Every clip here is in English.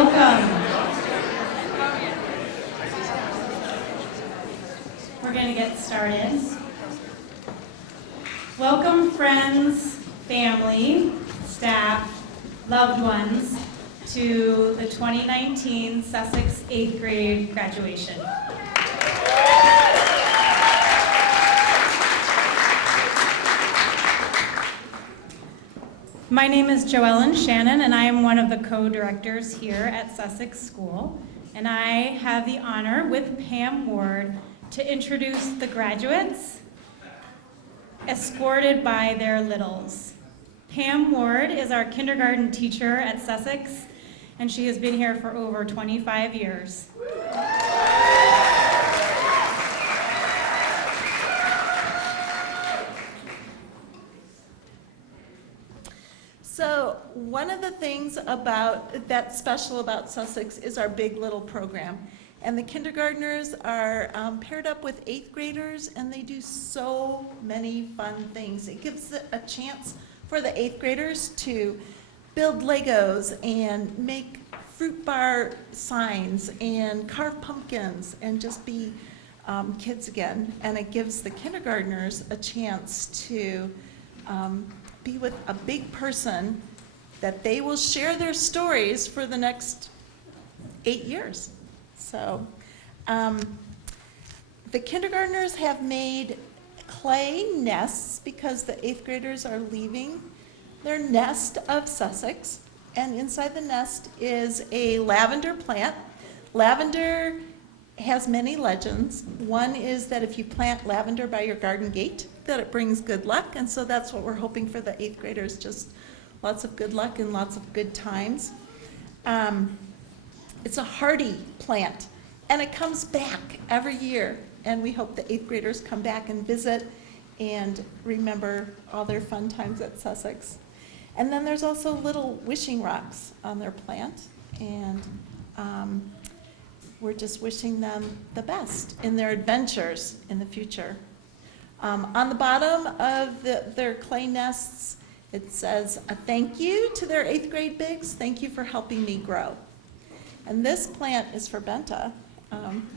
Welcome. We're going to get started. Welcome, friends, family, staff, loved ones, to the 2019 Sussex 8th grade graduation. My name is Joellen Shannon, and I am one of the co-directors here at Sussex School. And I have the honor, with Pam Ward, to introduce the graduates, escorted by their littles. Pam Ward is our kindergarten teacher at Sussex, and she has been here for over 25 years. So one of the things that's special about Sussex is our Big Little program. And the kindergartners are paired up with 8th graders, and they do so many fun things. It gives a chance for the 8th graders to build Legos and make fruit bar signs and carve pumpkins and just be kids again. And it gives the kindergartners a chance to be with a big person that they will share their stories for the next 8 years. So the kindergartners have made clay nests because the 8th graders are leaving their nest of Sussex, and inside the nest is a lavender plant. Lavender has many legends. One is that if you plant lavender by your garden gate, that it brings good luck, and so that's what we're hoping for the 8th graders, just lots of good luck and lots of good times. It's a hardy plant, and it comes back every year, and we hope the 8th graders come back and visit and remember all their fun times at Sussex. And then there's also little wishing rocks on their plant, and we're just wishing them the best in their adventures in the future. On the bottom of their clay nests, it says a thank you to their 8th grade bigs. Thank you for helping me grow. And this plant is for Benta,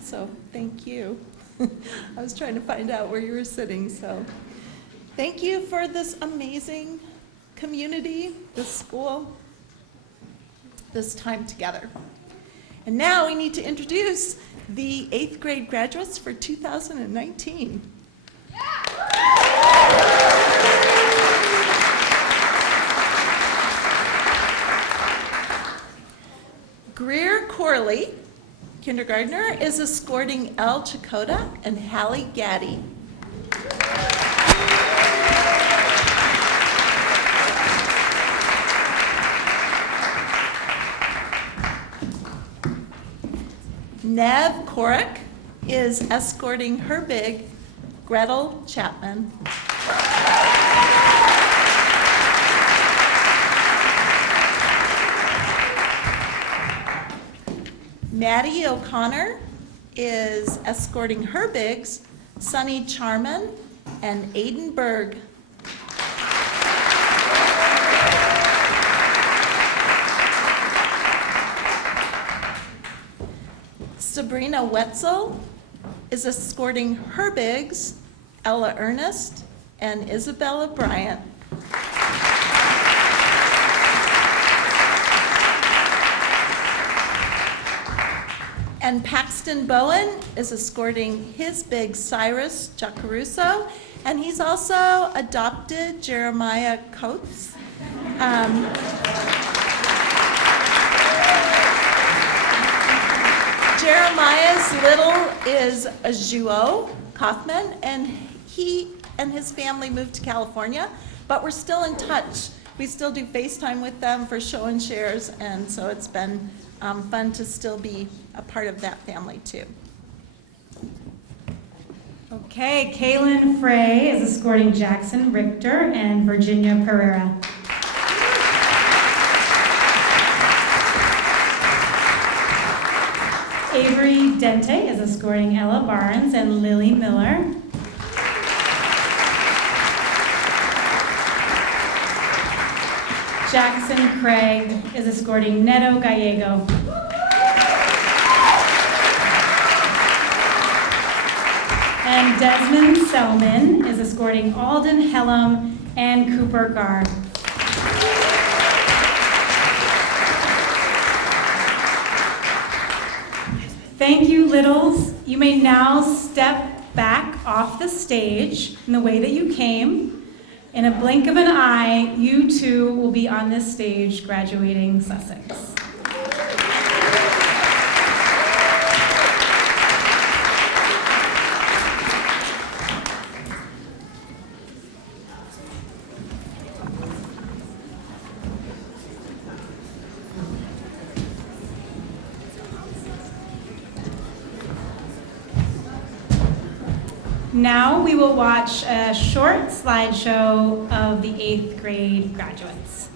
so thank you. I was trying to find out where you were sitting, so thank you for this amazing community, this school, this time together. And now we need to introduce the 8th grade graduates for 2019. Greer Corley, kindergartner, is escorting Elle Chakota and Hallie Gaddy. Nev Korek is escorting her big, Gretel Chapman. Maddie O'Connor is escorting her bigs, Sunny Charman and Aiden Berg. Sabrina Wetzel is escorting her bigs, Ella Ernest and Isabella Bryant. And Paxton Bowen is escorting his big Cyrus Jacaruso, and he's also adopted Jeremiah Coates. Jeremiah's little is Juo Kaufman, and he and his family moved to California, but we're still in touch. We still do FaceTime with them for show and shares, and so it's been fun to still be a part of that family too. Okay, Kaylin Frey is escorting Jackson Richter and Virginia Pereira. Avery Dente is escorting Ella Barnes and Lily Miller. Jackson Craig is escorting Neto Gallego. And Desmond Selman is escorting Alden Hellam and Cooper Garr. Thank you, Littles. You may now step back off the stage in the way that you came. In a blink of an eye, you too will be on this stage graduating Sussex. Now we will watch a short slideshow of the 8th grade graduates.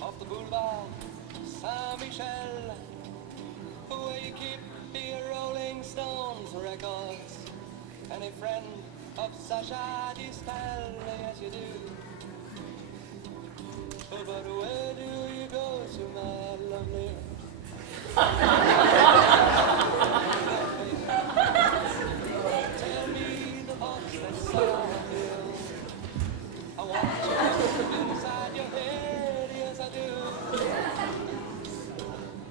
Off the boulevard Saint-Michel, where you keep your Rolling Stones records. Any friend of Sacha Distel, yes you do. But where do you go to, my lovely? Tell me the thoughts that surround you. I want to look inside your head, yes I do.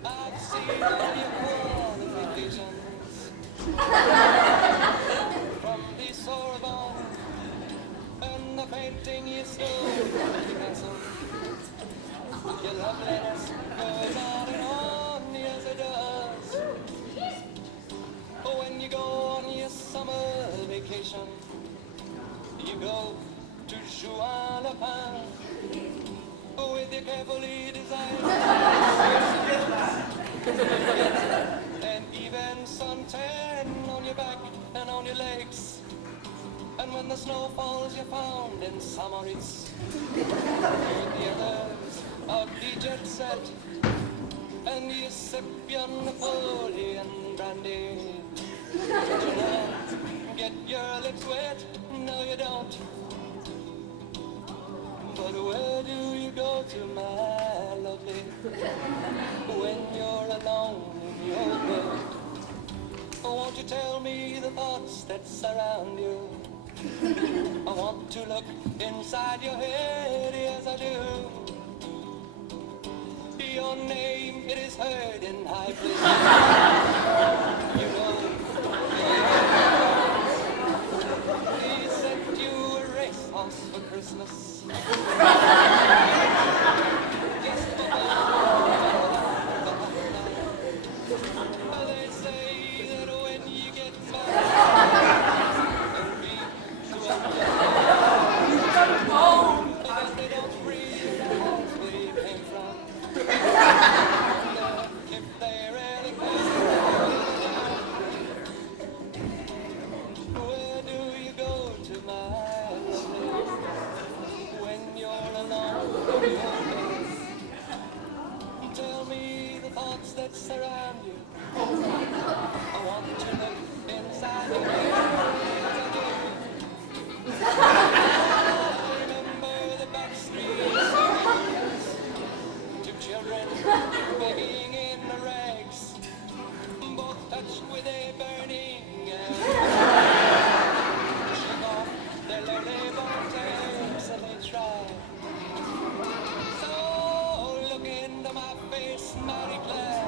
I've seen all your qualifications from the Sorbonne and the painting you stole from Picasso. Your loveliness goes on and on, yes it does. When you go on your summer vacation, you go to Joellen with your carefully designed and even suntan on your back and on your legs. And when the snow falls, you're found in Samoritz with the others of the jet set, and you sip your Napoleon brandy. But you don't get your lips wet, no you don't. But where do you go to, my lovely, when you're alone in your bed? Won't you tell me the thoughts that surround you? I want to look inside your head, yes I do. Your name, it is heard in high places. You know, he sent you a racehorse for Christmas. They say that when you get back, it'll be but they don't breathe the house where you came from. If they really where do you go to, my lovely, when you're alone? Tell me the thoughts that surround you. I want to look inside your head. I remember the back streets, two children begging in the rags, both touched with a burning shake off their lowly bottoms and they try. So look into my face, Mary Claire.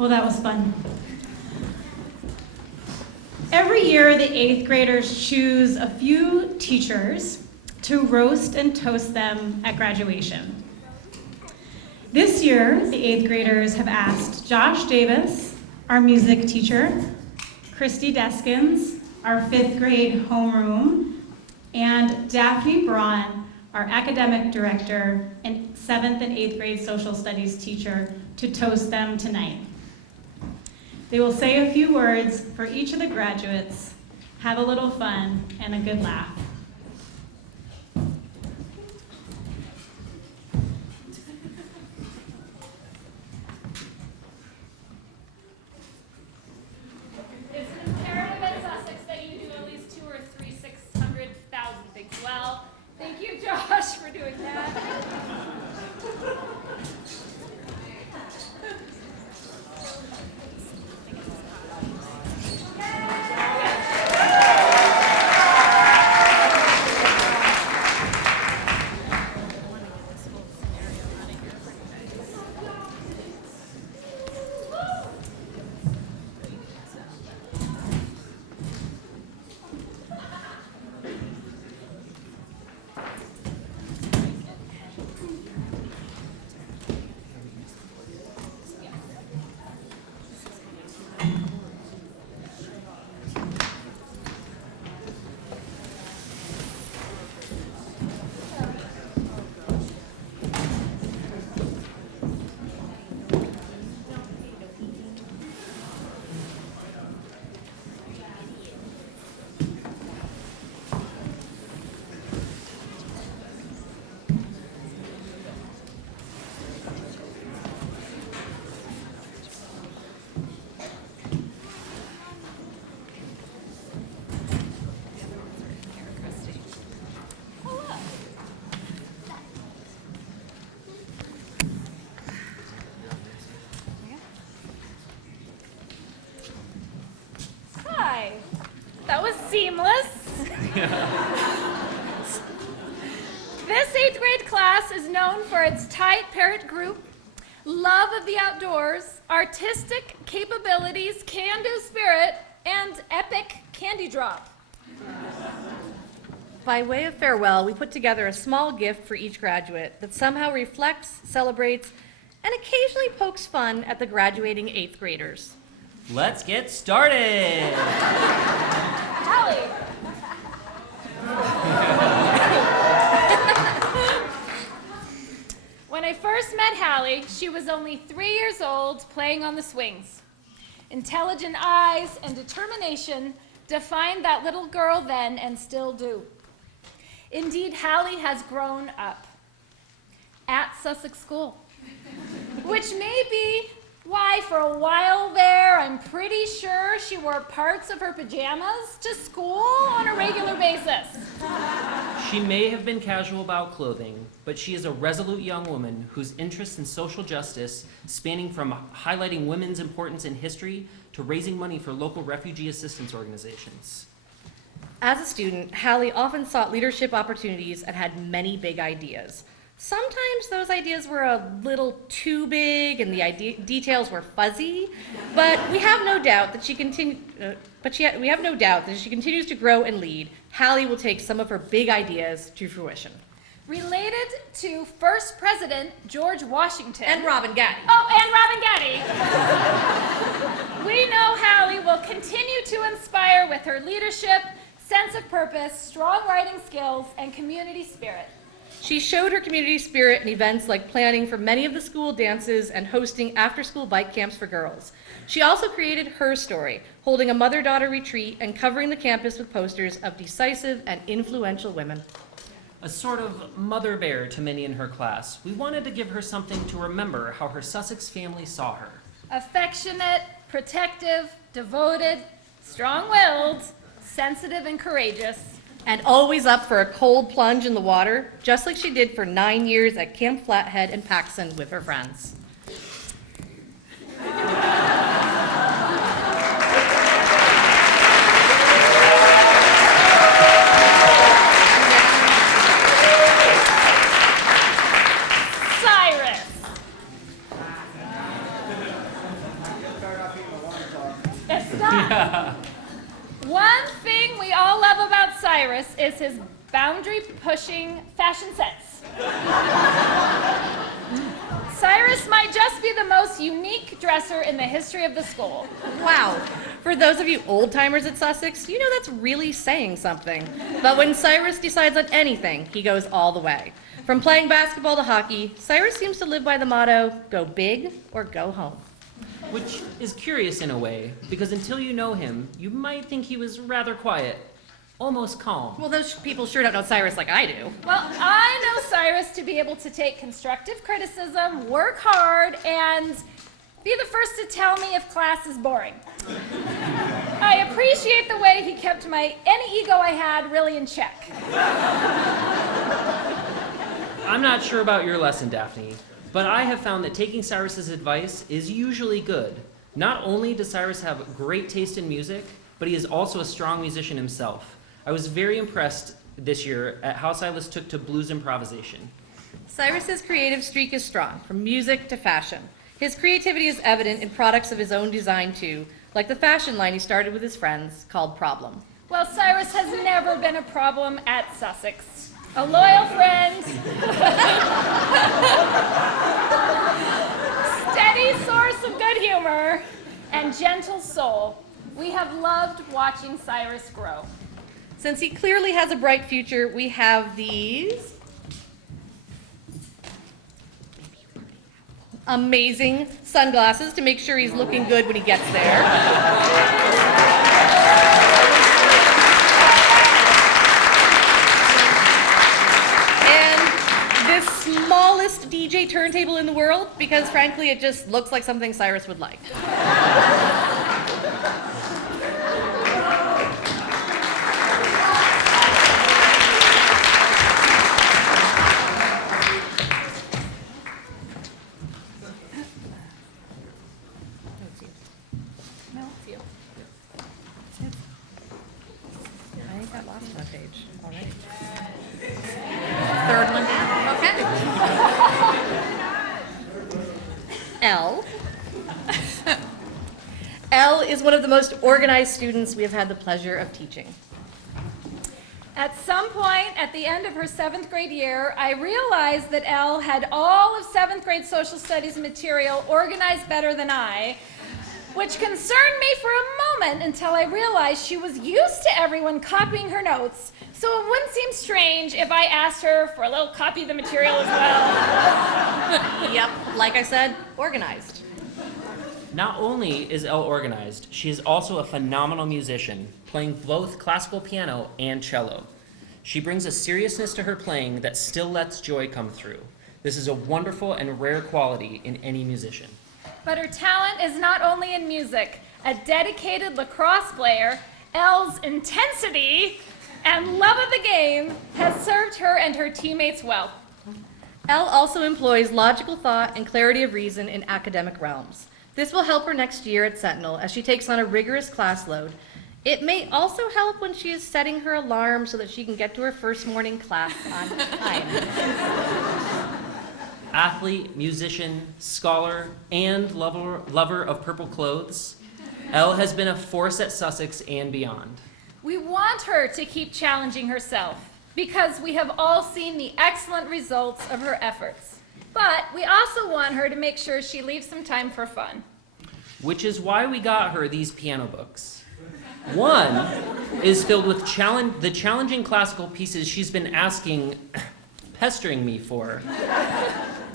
Well, that was fun. Every year, the 8th graders choose a few teachers to roast and toast them at graduation. This year, the 8th graders have asked Josh Davis, our music teacher, Christy Deskins, our 5th grade homeroom, and Daphne Braun, our academic director and 7th and 8th grade social studies teacher, to toast them tonight. They will say a few words for each of the graduates, have a little fun, and a good laugh. It's an imperative at Sussex that you do at least 2 or 3 600,000 things well. Thank you, Josh, for doing that. Hi. That was seamless. This 8th grade class is known for its tight parent group, love of the outdoors, artistic capabilities, can-do spirit, and epic candy drop. By way of farewell, we put together a small gift for each graduate that somehow reflects, celebrates, and occasionally pokes fun at the graduating 8th graders. Let's get started. Hallie. When I first met Hallie, she was only 3 years old, playing on the swings. Intelligent eyes and determination defined that little girl then and still do. Indeed, Hallie has grown up at Sussex School, which may be why for a while there, I'm pretty sure she wore parts of her pajamas to school on a regular basis. She may have been casual about clothing, but she is a resolute young woman whose interests in social justice, spanning from highlighting women's importance in history to raising money for local refugee assistance organizations. As a student, Hallie often sought leadership opportunities and had many big ideas. Sometimes those ideas were a little too big and the details were fuzzy, but we have no doubt that she continues to grow and lead. Hallie will take some of her big ideas to fruition. Related to first President George Washington. And Robin Gaddy. Oh, and Robin Gaddy. We know Hallie will continue to inspire with her leadership, sense of purpose, strong writing skills, and community spirit. She showed her community spirit in events like planning for many of the school dances and hosting after-school bike camps for girls. She also created Her Story, holding a mother-daughter retreat and covering the campus with posters of decisive and influential women. A sort of mother bear to many in her class, we wanted to give her something to remember how her Sussex family saw her. Affectionate, protective, devoted, strong-willed, sensitive, and courageous. And always up for a cold plunge in the water, just like she did for 9 years at Camp Flathead in Paxson with her friends. Cyrus. is his boundary-pushing fashion sense. Cyrus might just be the most unique dresser in the history of the school. Wow. For those of you old-timers at Sussex, you know that's really saying something. But when Cyrus decides on anything, he goes all the way. From playing basketball to hockey, Cyrus seems to live by the motto, go big or go home. Which is curious in a way, because until you know him, you might think he was rather quiet, almost calm. Well, those people sure don't know Cyrus like I do. Well, I know Cyrus to be able to take constructive criticism, work hard, and be the first to tell me if class is boring. I appreciate the way he kept any ego I had really in check. I'm not sure about your lesson, Daphne, but I have found that taking Cyrus's advice is usually good. Not only does Cyrus have great taste in music, but he is also a strong musician himself. I was very impressed this year at how Silas took to blues improvisation. Cyrus's creative streak is strong, from music to fashion. His creativity is evident in products of his own design too, like the fashion line he started with his friends called Problem. Well, Cyrus has never been a problem at Sussex. A loyal friend, steady source of good humor, and gentle soul. We have loved watching Cyrus grow. Since he clearly has a bright future, we have these amazing sunglasses to make sure he's looking good when he gets there. The smallest DJ turntable in the world, because frankly it just looks like something Cyrus would like. I think I lost my page already. Third one down. L. L is one of the most organized students we have had the pleasure of teaching. At some point at the end of her 7th grade year, I realized that Elle had all of 7th grade social studies material organized better than I, which concerned me for a moment until I realized she was used to everyone copying her notes, so it wouldn't seem strange if I asked her for a little copy of the material as well. Yep, like I said, organized. Not only is Elle organized, she is also a phenomenal musician, playing both classical piano and cello. She brings a seriousness to her playing that still lets joy come through. This is a wonderful and rare quality in any musician. But her talent is not only in music. A dedicated lacrosse player, Elle's intensity and love of the game has served her and her teammates well. Elle also employs logical thought and clarity of reason in academic realms. This will help her next year at Sentinel as she takes on a rigorous class load. It may also help when she is setting her alarm so that she can get to her first morning class on time. Athlete, musician, scholar, and lover of purple clothes, Elle has been a force at Sussex and beyond. We want her to keep challenging herself because we have all seen the excellent results of her efforts. But we also want her to make sure she leaves some time for fun. Which is why we got her these piano books. One is filled with the challenging classical pieces she's been pestering me for.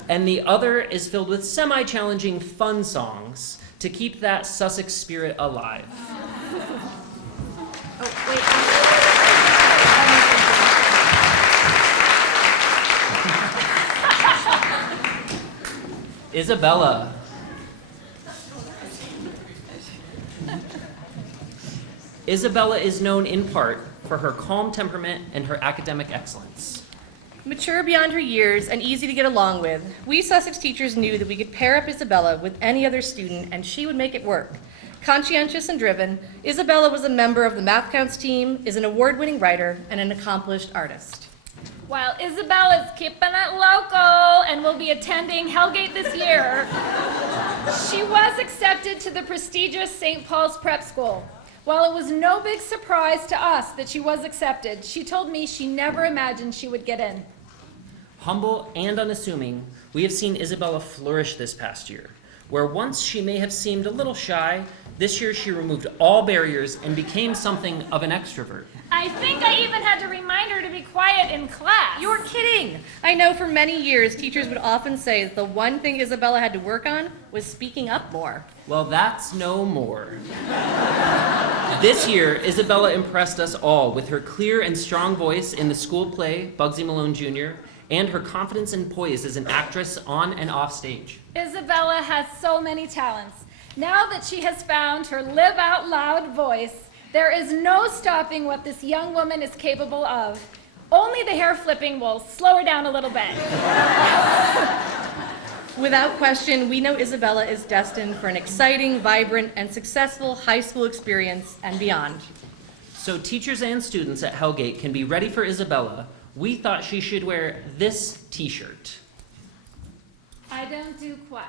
And the other is filled with semi-challenging fun songs to keep that Sussex spirit alive. Oh, wait. Isabella. Isabella is known in part for her calm temperament and her academic excellence. Mature beyond her years and easy to get along with, we Sussex teachers knew that we could pair up Isabella with any other student and she would make it work. Conscientious and driven, Isabella was a member of the Math Counts team, is an award-winning writer, and an accomplished artist. While Isabella's keeping it local and will be attending Hellgate this year, she was accepted to the prestigious St. Paul's Prep School. While it was no big surprise to us that she was accepted, she told me she never imagined she would get in. Humble and unassuming, we have seen Isabella flourish this past year. Where once she may have seemed a little shy, this year she removed all barriers and became something of an extrovert. I think I even had to remind her to be quiet in class. You're kidding! I know for many years, teachers would often say that the one thing Isabella had to work on was speaking up more. Well, that's no more. This year, Isabella impressed us all with her clear and strong voice in the school play, Bugsy Malone Jr., and her confidence and poise as an actress on and off stage. Isabella has so many talents. Now that she has found her live out loud voice, there is no stopping what this young woman is capable of. Only the hair flipping will slow her down a little bit. Without question, we know Isabella is destined for an exciting, vibrant, and successful high school experience and beyond. So teachers and students at Hellgate can be ready for Isabella. We thought she should wear this t-shirt. I don't do quite.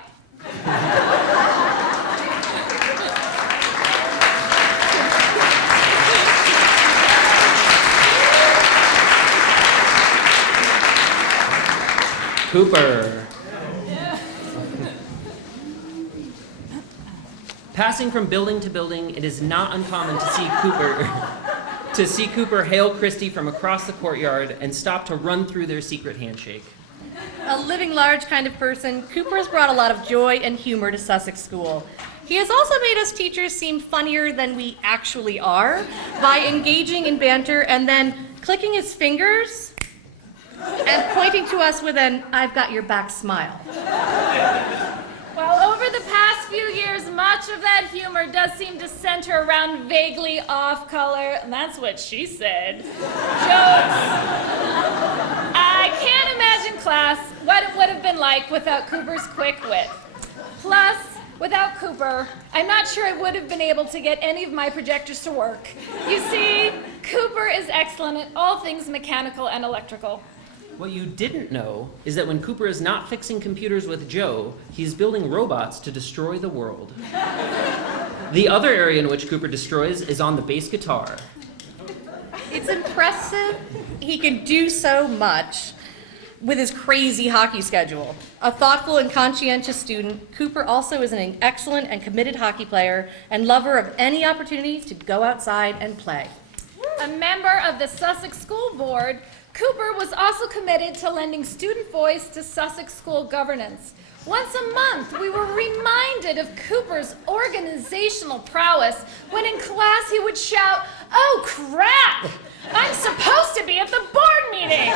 Cooper. Passing from building to building, it is not uncommon to see Cooper hail Christy from across the courtyard and stop to run through their secret handshake. A living large kind of person, Cooper has brought a lot of joy and humor to Sussex School. He has also made us teachers seem funnier than we actually are by engaging in banter and then clicking his fingers and pointing to us with an "I've got your back" smile. Well, over the past few years, much of that humor does seem to center around vaguely off-color, and that's what she said, jokes. I can't imagine class what it would have been like without Cooper's quick wit. Plus, without Cooper, I'm not sure I would have been able to get any of my projectors to work. You see, Cooper is excellent at all things mechanical and electrical. What you didn't know is that when Cooper is not fixing computers with Joe, he's building robots to destroy the world. The other area in which Cooper destroys is on the bass guitar. It's impressive he can do so much with his crazy hockey schedule. A thoughtful and conscientious student, Cooper also is an excellent and committed hockey player and lover of any opportunity to go outside and play. A member of the Sussex School Board, Cooper was also committed to lending student voice to Sussex School governance. Once a month, we were reminded of Cooper's organizational prowess when in class he would shout, "Oh crap! I'm supposed to be at the board meeting!"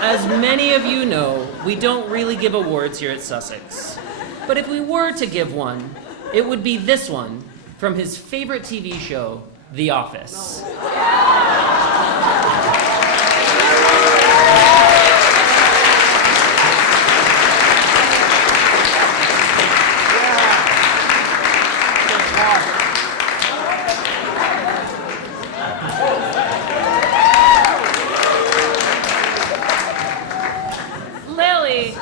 As many of you know, we don't really give awards here at Sussex. But if we were to give one, it would be this one from his favorite TV show, The Office. Lily.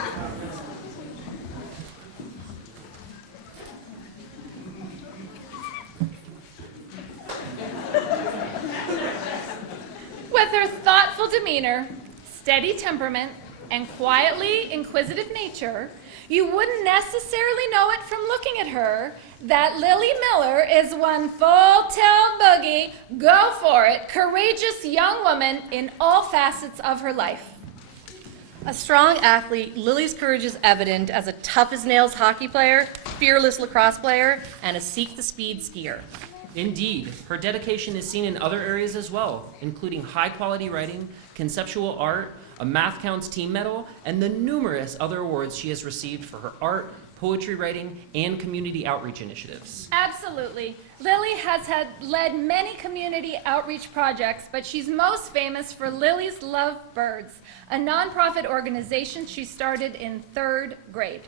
With her thoughtful demeanor, steady temperament, and quietly inquisitive nature, you wouldn't necessarily know it from looking at her that Lily Miller is one full-tail boogie, go for it, courageous young woman in all facets of her life. A strong athlete, Lily's courage is evident as a tough-as-nails hockey player, fearless lacrosse player, and a seek-the-speed skier. Indeed, her dedication is seen in other areas as well, including high-quality writing, conceptual art, a Math Counts team medal, and the numerous other awards she has received for her art, poetry writing, and community outreach initiatives. Absolutely. Lily has led many community outreach projects, but she's most famous for Lily's Love Birds, a nonprofit organization she started in 3rd grade.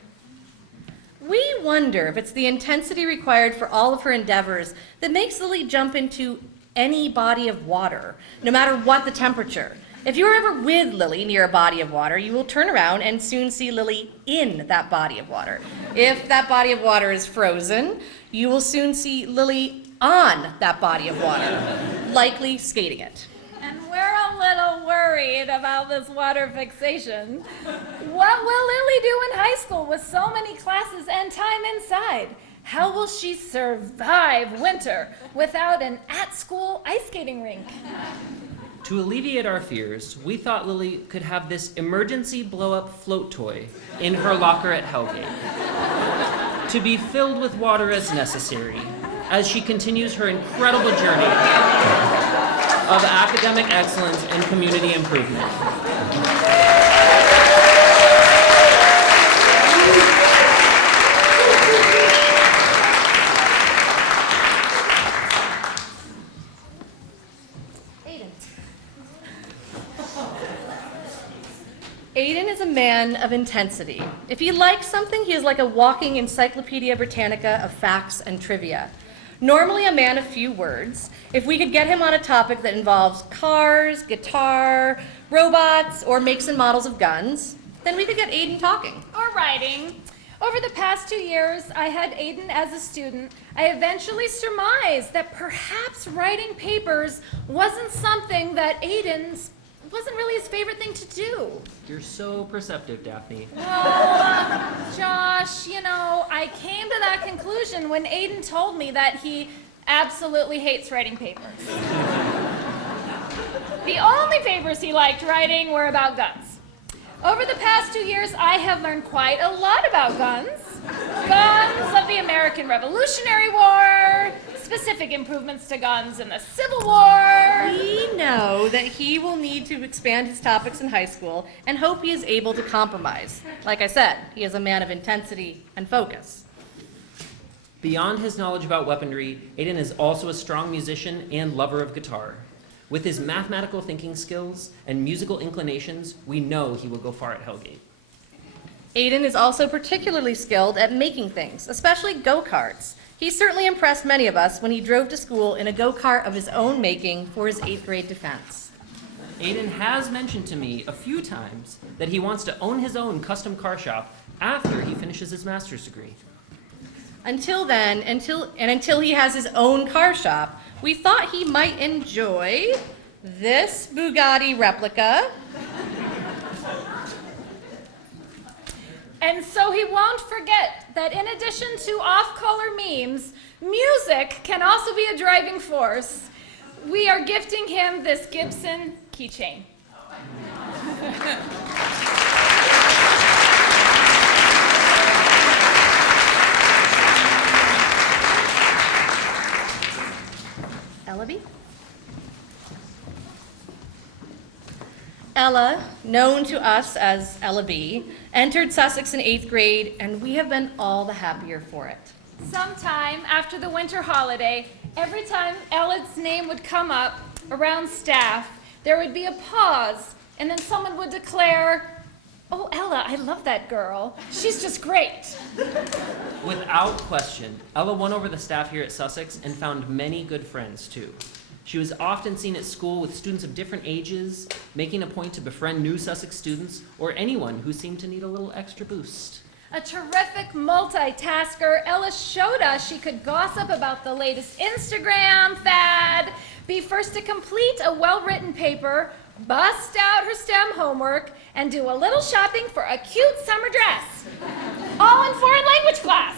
We wonder if it's the intensity required for all of her endeavors that makes Lily jump into any body of water, no matter what the temperature. If you're ever with Lily near a body of water, you will turn around and soon see Lily in that body of water. If that body of water is frozen, You will soon see Lily on that body of water, likely skating it. And we're a little worried about this water fixation. What will Lily do in high school with so many classes and time inside? How will she survive winter without an at-school ice skating rink? To alleviate our fears, we thought Lily could have this emergency blow-up float toy in her locker at Hellgate to be filled with water as necessary as she continues her incredible journey of academic excellence and community improvement. Aiden is a man of intensity. If he likes something, he is like a walking Encyclopedia Britannica of facts and trivia. Normally a man of few words, if we could get him on a topic that involves cars, guitar, robots, or makes and models of guns, then we could get Aiden talking. Or writing. Over the past 2 years, I had Aiden as a student. I eventually surmised that perhaps writing papers wasn't something that wasn't really his favorite thing to do. You're so perceptive, Daphne. Well, Josh, I came to that conclusion when Aiden told me that he absolutely hates writing papers. The only papers he liked writing were about guns. Over the past 2 years, I have learned quite a lot about guns. Guns of the American Revolutionary War, specific improvements to guns in the Civil War. We know that he will need to expand his topics in high school and hope he is able to compromise. Like I said, he is a man of intensity and focus. Beyond his knowledge about weaponry, Aiden is also a strong musician and lover of guitar. With his mathematical thinking skills and musical inclinations, we know he will go far at Hellgate. Aiden is also particularly skilled at making things, especially go-karts. He certainly impressed many of us when he drove to school in a go-kart of his own making for his 8th grade defense. Aiden has mentioned to me a few times that he wants to own his own custom car shop after he finishes his master's degree. Until then, until he has his own car shop, we thought he might enjoy this Bugatti replica. And so he won't forget that in addition to off-color memes, music can also be a driving force. We are gifting him this Gibson keychain. Ellaby? Ella, known to us as Ella B, entered Sussex in 8th grade, and we have been all the happier for it. Sometime after the winter holiday, every time Ella's name would come up around staff, there would be a pause, and then someone would declare, "Oh, Ella, I love that girl. She's just great." Without question, Ella won over the staff here at Sussex and found many good friends, too. She was often seen at school with students of different ages, making a point to befriend new Sussex students or anyone who seemed to need a little extra boost. A terrific multitasker, Ella showed us she could gossip about the latest Instagram fad, be first to complete a well-written paper, bust out her STEM homework, and do a little shopping for a cute summer dress. All in foreign language class.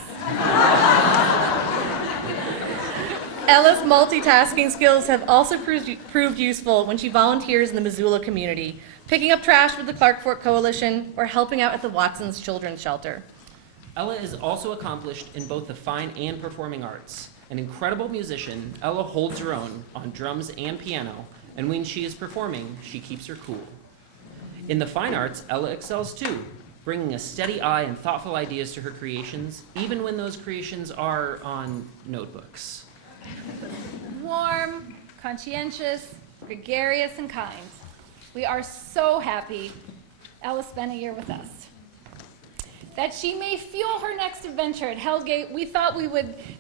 Ella's multitasking skills have also proved useful when she volunteers in the Missoula community, picking up trash with the Clark Fork Coalition or helping out at the Watson's Children's Shelter. Ella is also accomplished in both the fine and performing arts. An incredible musician, Ella holds her own on drums and piano, and when she is performing, she keeps her cool. In the fine arts, Ella excels too, bringing a steady eye and thoughtful ideas to her creations, even when those creations are on notebooks. Warm, conscientious, gregarious, and kind. We are so happy Ella spent a year with us. That she may fuel her next adventure at Hellgate, we thought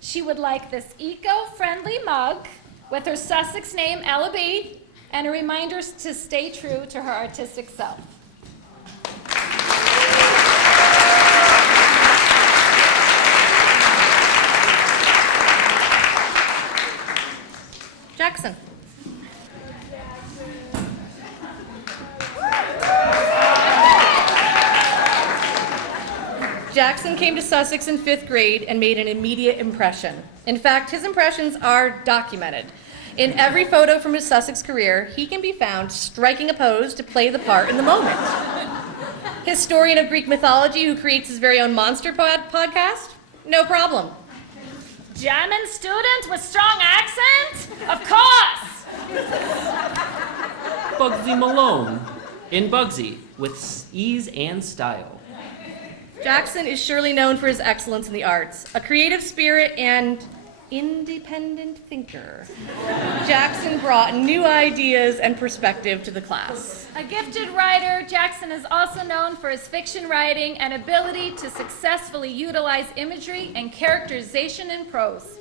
she would like this eco-friendly mug with her Sussex name, Ella B, and a reminder to stay true to her artistic self. Jackson. Jackson came to Sussex in 5th grade and made an immediate impression. In fact, his impressions are documented. In every photo from his Sussex career, he can be found striking a pose to play the part in the moment. Historian of Greek mythology who creates his very own monster podcast? No problem. German student with strong accent? Of course! Bugsy Malone in Bugsy with ease and style. Jackson is surely known for his excellence in the arts, a creative spirit and independent thinker. Jackson brought new ideas and perspective to the class. A gifted writer, Jackson is also known for his fiction writing and ability to successfully utilize imagery and characterization in prose.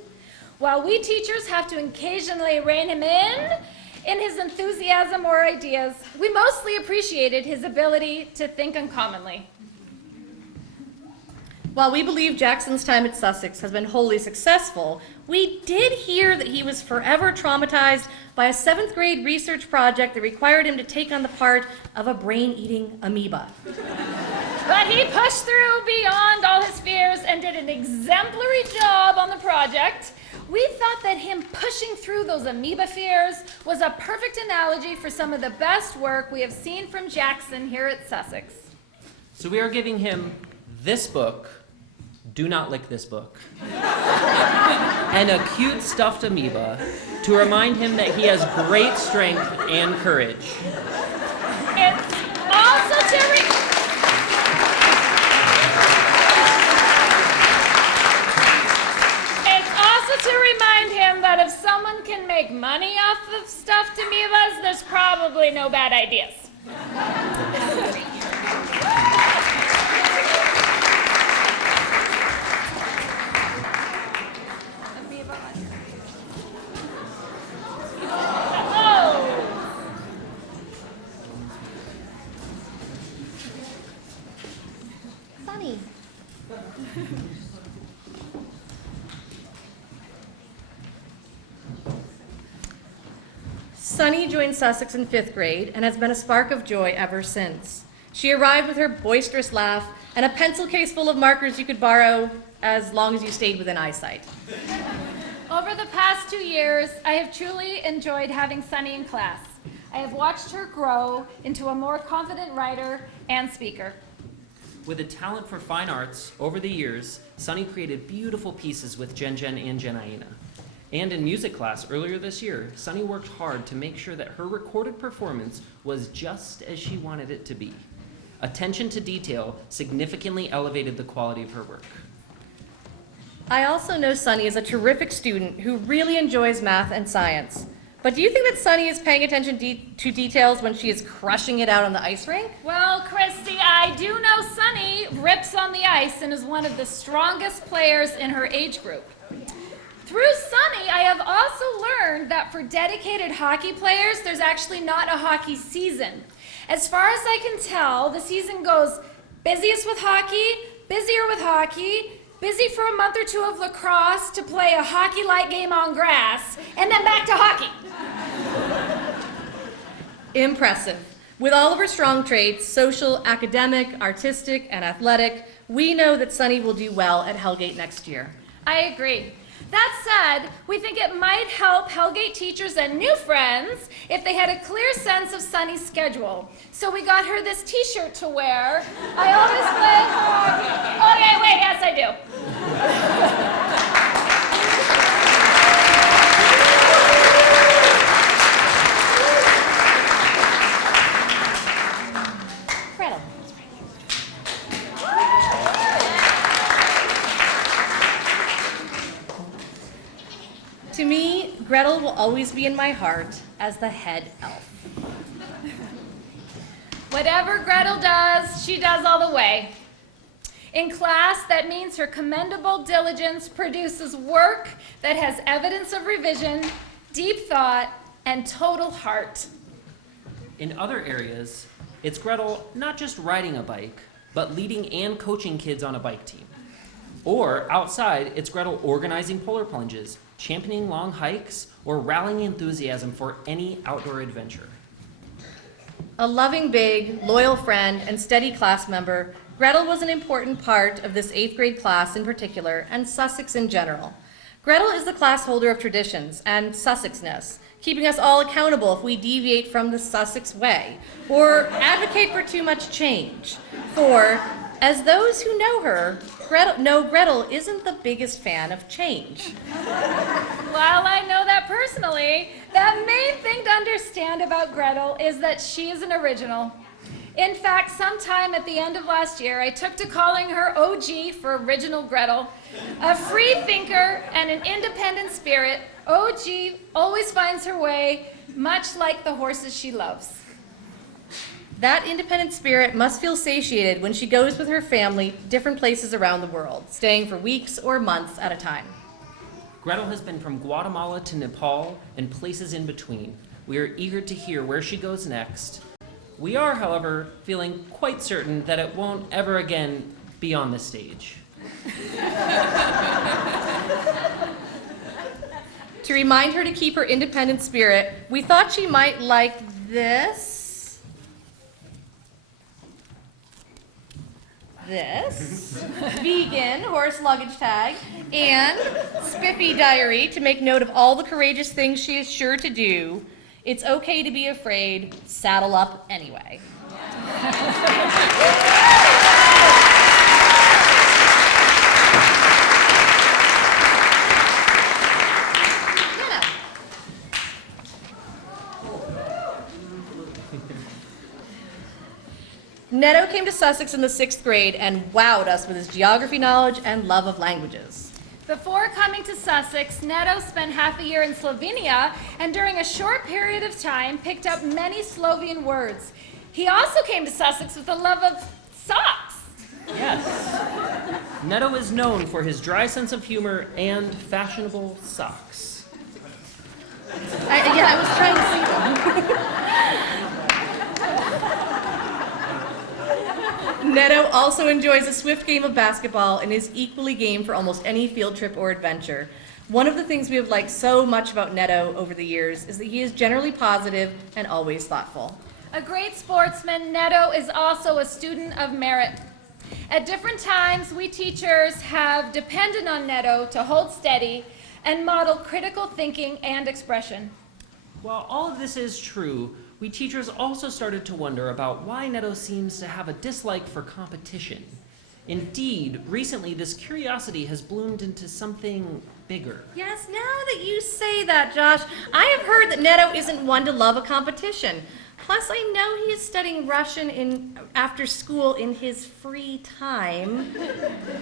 While we teachers have to occasionally rein him in his enthusiasm or ideas, we mostly appreciated his ability to think uncommonly. While we believe Jackson's time at Sussex has been wholly successful, we did hear that he was forever traumatized by a 7th grade research project that required him to take on the part of a brain-eating amoeba. But he pushed through beyond all his fears and did an exemplary job on the project. We thought that him pushing through those amoeba fears was a perfect analogy for some of the best work we have seen from Jackson here at Sussex. So we are giving him this book, Do Not Lick This Book, and a cute stuffed amoeba to remind him that he has great strength and courage. It's also to remind him that if someone can make money off of stuffed amoebas, there's probably no bad ideas. Funny. Sunny joined Sussex in 5th grade and has been a spark of joy ever since. She arrived with her boisterous laugh and a pencil case full of markers you could borrow as long as you stayed within eyesight. Over the past 2 years, I have truly enjoyed having Sunny in class. I have watched her grow into a more confident writer and speaker. With a talent for fine arts, over the years, Sunny created beautiful pieces with Jen and Jenaina. And in music class earlier this year, Sunny worked hard to make sure that her recorded performance was just as she wanted it to be. Attention to detail significantly elevated the quality of her work. I also know Sunny is a terrific student who really enjoys math and science. But do you think that Sunny is paying attention to details when she is crushing it out on the ice rink? Well, Christy, I do know Sunny rips on the ice and is one of the strongest players in her age group. Through Sunny, I have also learned that for dedicated hockey players, there's actually not a hockey season. As far as I can tell, the season goes busiest with hockey, busier with hockey, busy for a month or two of lacrosse to play a hockey-like game on grass, and then back to hockey. Impressive. With all of her strong traits, social, academic, artistic, and athletic, we know that Sunny will do well at Hellgate next year. I agree. That said, we think it might help Hellgate teachers and new friends if they had a clear sense of Sunny's schedule. So we got her this t-shirt to wear. I always play hockey. Okay, wait, yes I do. Gretel. To me, Gretel will always be in my heart as the head elf. Whatever Gretel does, she does all the way. In class, that means her commendable diligence produces work that has evidence of revision, deep thought, and total heart. In other areas, it's Gretel not just riding a bike, but leading and coaching kids on a bike team. Or outside, it's Gretel organizing polar plunges, championing long hikes, or rallying enthusiasm for any outdoor adventure. A loving, big, loyal friend and steady class member, Gretel was an important part of this 8th grade class in particular, and Sussex in general. Gretel is the class holder of traditions and Sussexness, keeping us all accountable if we deviate from the Sussex way, or advocate for too much change. For, as those who know her, Gretel isn't the biggest fan of change. Well, I know that personally. That main thing to understand about Gretel is that she is an original. In fact, sometime at the end of last year, I took to calling her OG for Original Gretel. A free thinker and an independent spirit, OG always finds her way, much like the horses she loves. That independent spirit must feel satiated when she goes with her family different places around the world, staying for weeks or months at a time. Gretel has been from Guatemala to Nepal and places in between. We are eager to hear where she goes next. We are, however, feeling quite certain that it won't ever again be on the stage. To remind her to keep her independent spirit, we thought she might like this. Vegan horse luggage tag, and Spiffy diary to make note of all the courageous things she is sure to do. It's okay to be afraid, saddle up anyway. Neto came to Sussex in the 6th grade and wowed us with his geography knowledge and love of languages. Before coming to Sussex, Neto spent half a year in Slovenia and during a short period of time picked up many Slovene words. He also came to Sussex with a love of socks. Yes. Neto is known for his dry sense of humor and fashionable socks. I was trying to see them. Neto also enjoys a swift game of basketball and is equally game for almost any field trip or adventure. One of the things we have liked so much about Neto over the years is that he is generally positive and always thoughtful. A great sportsman, Neto is also a student of merit. At different times, we teachers have depended on Neto to hold steady and model critical thinking and expression. While all of this is true, we teachers also started to wonder about why Neto seems to have a dislike for competition. Indeed, recently this curiosity has bloomed into something bigger. Yes, now that you say that, Josh, I have heard that Neto isn't one to love a competition. Plus, I know he is studying Russian after school in his free time.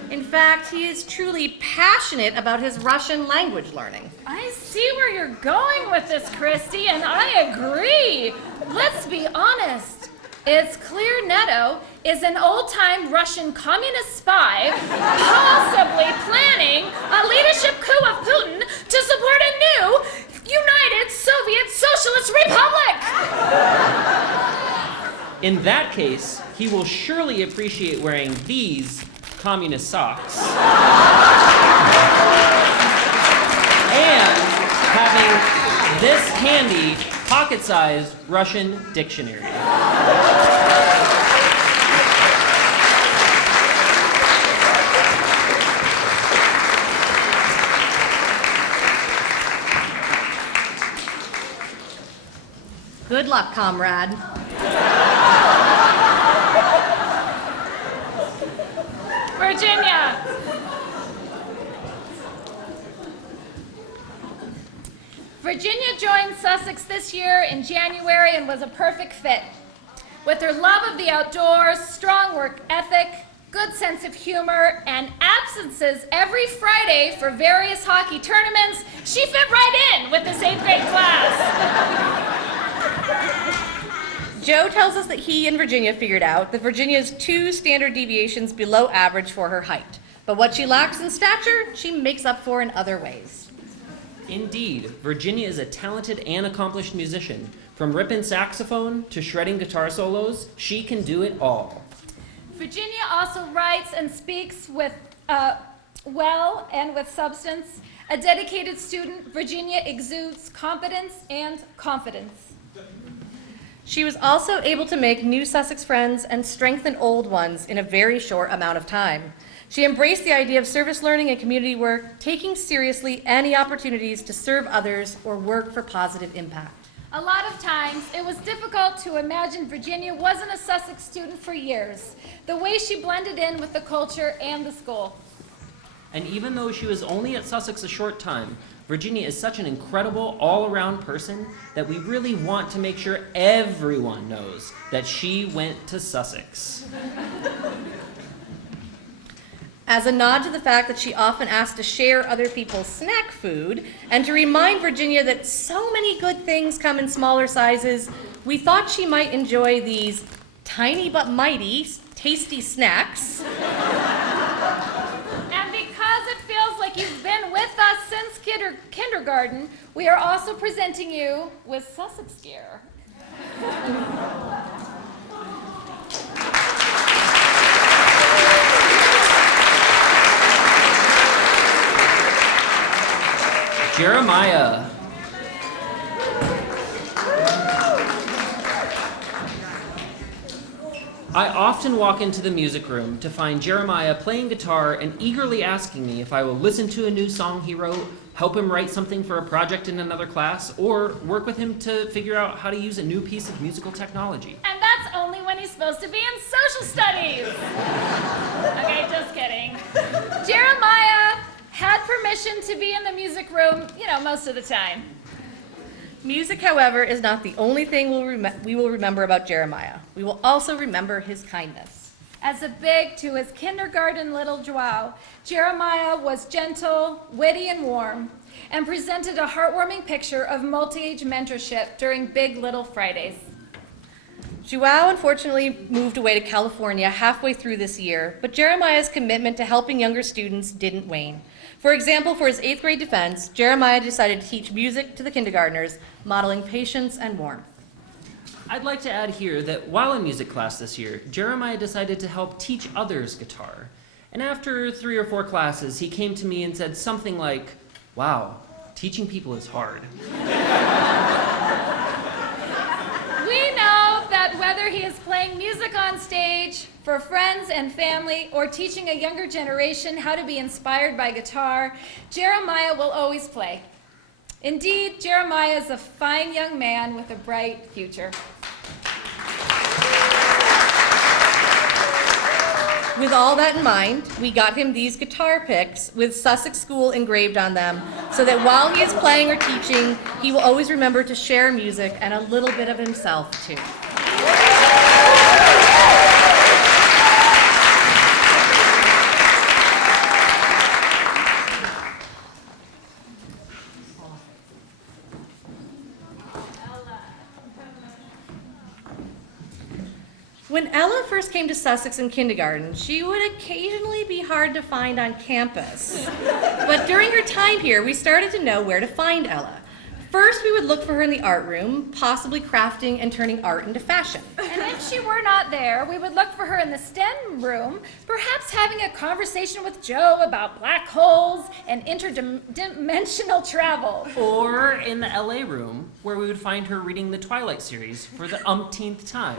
In fact, he is truly passionate about his Russian language learning. I see where you're going with this, Christy, and I agree. Let's be honest. It's clear Neto is an old-time Russian communist spy, possibly planning a leadership coup of Putin to support a new United Soviet Socialist Republic! In that case, he will surely appreciate wearing these communist socks and having this handy pocket-sized Russian dictionary. Good luck, comrade. Virginia. Virginia joined Sussex this year in January and was a perfect fit. With her love of the outdoors, strong work ethic, good sense of humor, and absences every Friday for various hockey tournaments, she fit right in with this 8th grade class. Joe tells us that he and Virginia figured out that Virginia is 2 standard deviations below average for her height. But what she lacks in stature, she makes up for in other ways. Indeed, Virginia is a talented and accomplished musician. From ripping saxophone to shredding guitar solos, she can do it all. Virginia also writes and speaks with Well, and with substance, a dedicated student, Virginia exudes competence and confidence. She was also able to make new Sussex friends and strengthen old ones in a very short amount of time. She embraced the idea of service learning and community work, taking seriously any opportunities to serve others or work for positive impact. A lot of times, it was difficult to imagine Virginia wasn't a Sussex student for years, the way she blended in with the culture and the school. And even though she was only at Sussex a short time, Virginia is such an incredible all-around person that we really want to make sure everyone knows that she went to Sussex. As a nod to the fact that she often asked to share other people's snack food, and to remind Virginia that so many good things come in smaller sizes, we thought she might enjoy these tiny but mighty tasty snacks. And because it feels like you've been with us since kindergarten, we are also presenting you with Sussex gear. Jeremiah. I often walk into the music room to find Jeremiah playing guitar and eagerly asking me if I will listen to a new song he wrote, help him write something for a project in another class, or work with him to figure out how to use a new piece of musical technology. And that's only when he's supposed to be in social studies. Okay, just kidding. Jeremiah had permission to be in the music room, most of the time. Music, however, is not the only thing we will remember about Jeremiah. We will also remember his kindness. As a big to his kindergarten little Joao, Jeremiah was gentle, witty, and warm, and presented a heartwarming picture of multi-age mentorship during Big Little Fridays. Joao unfortunately moved away to California halfway through this year, but Jeremiah's commitment to helping younger students didn't wane. For example, for his 8th grade defense, Jeremiah decided to teach music to the kindergartners, modeling patience and warmth. I'd like to add here that while in music class this year, Jeremiah decided to help teach others guitar. And after 3 or 4 classes, he came to me and said something like, "Wow, teaching people is hard." We know that whether he is playing music on stage, for friends and family, or teaching a younger generation how to be inspired by guitar, Jeremiah will always play. Indeed, Jeremiah is a fine young man with a bright future. With all that in mind, we got him these guitar picks with Sussex School engraved on them, so that while he is playing or teaching, he will always remember to share music and a little bit of himself too. When Ella first came to Sussex in kindergarten, she would occasionally be hard to find on campus. But during her time here, we started to know where to find Ella. First, we would look for her in the art room, possibly crafting and turning art into fashion. And if she were not there, we would look for her in the STEM room, perhaps having a conversation with Joe about black holes and interdimensional travel. Or in the LA room, where we would find her reading the Twilight series for the umpteenth time.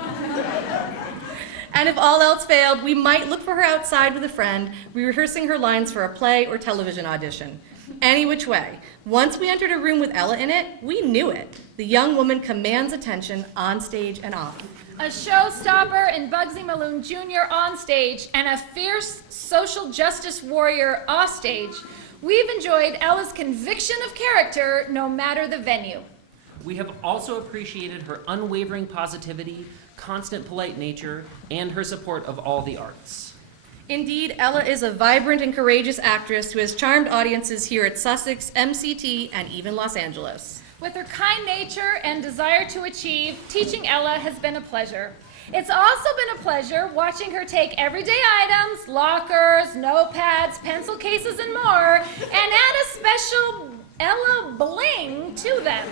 And if all else failed, we might look for her outside with a friend, rehearsing her lines for a play or television audition. Any which way, once we entered a room with Ella in it, we knew it. The young woman commands attention on stage and off. A showstopper in Bugsy Malone Jr. on stage and a fierce social justice warrior off stage, we've enjoyed Ella's conviction of character no matter the venue. We have also appreciated her unwavering positivity, constant polite nature, and her support of all the arts. Indeed, Ella is a vibrant and courageous actress who has charmed audiences here at Sussex, MCT, and even Los Angeles. With her kind nature and desire to achieve, teaching Ella has been a pleasure. It's also been a pleasure watching her take everyday items, lockers, notepads, pencil cases, and more, and add a special Ella bling to them.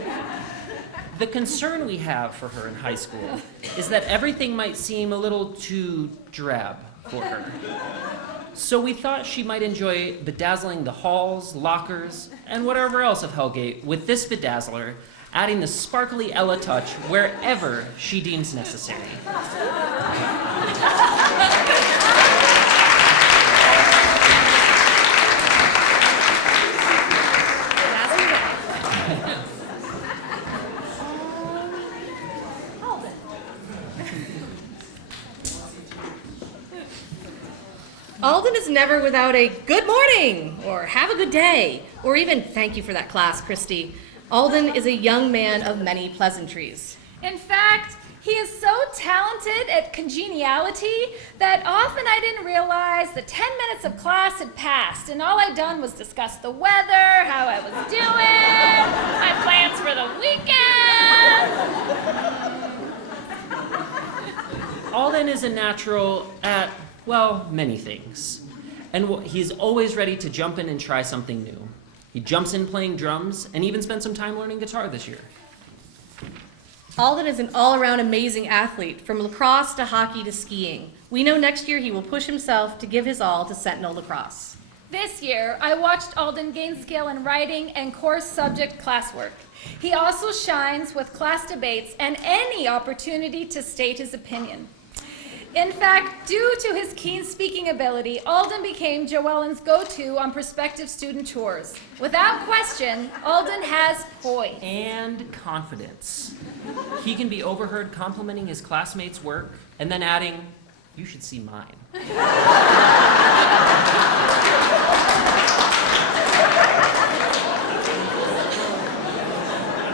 The concern we have for her in high school is that everything might seem a little too drab for her. So we thought she might enjoy bedazzling the halls, lockers, and whatever else of Hellgate with this bedazzler, adding the sparkly Ella touch wherever she deems necessary. Alden is never without a good morning, or have a good day, or even thank you for that class, Christy. Alden is a young man of many pleasantries. In fact, he is so talented at congeniality that often I didn't realize the 10 minutes of class had passed and all I'd done was discuss the weather, how I was doing, my plans for the weekend. Alden is a natural at, well, many things. And he's always ready to jump in and try something new. He jumps in playing drums and even spent some time learning guitar this year. Alden is an all-around amazing athlete, from lacrosse to hockey to skiing. We know next year he will push himself to give his all to Sentinel Lacrosse. This year, I watched Alden gain skill in writing and course subject classwork. He also shines with class debates and any opportunity to state his opinion. In fact, due to his keen speaking ability, Alden became Joellen's go-to on prospective student tours. Without question, Alden has poise. And confidence. He can be overheard complimenting his classmates' work and then adding, "You should see mine."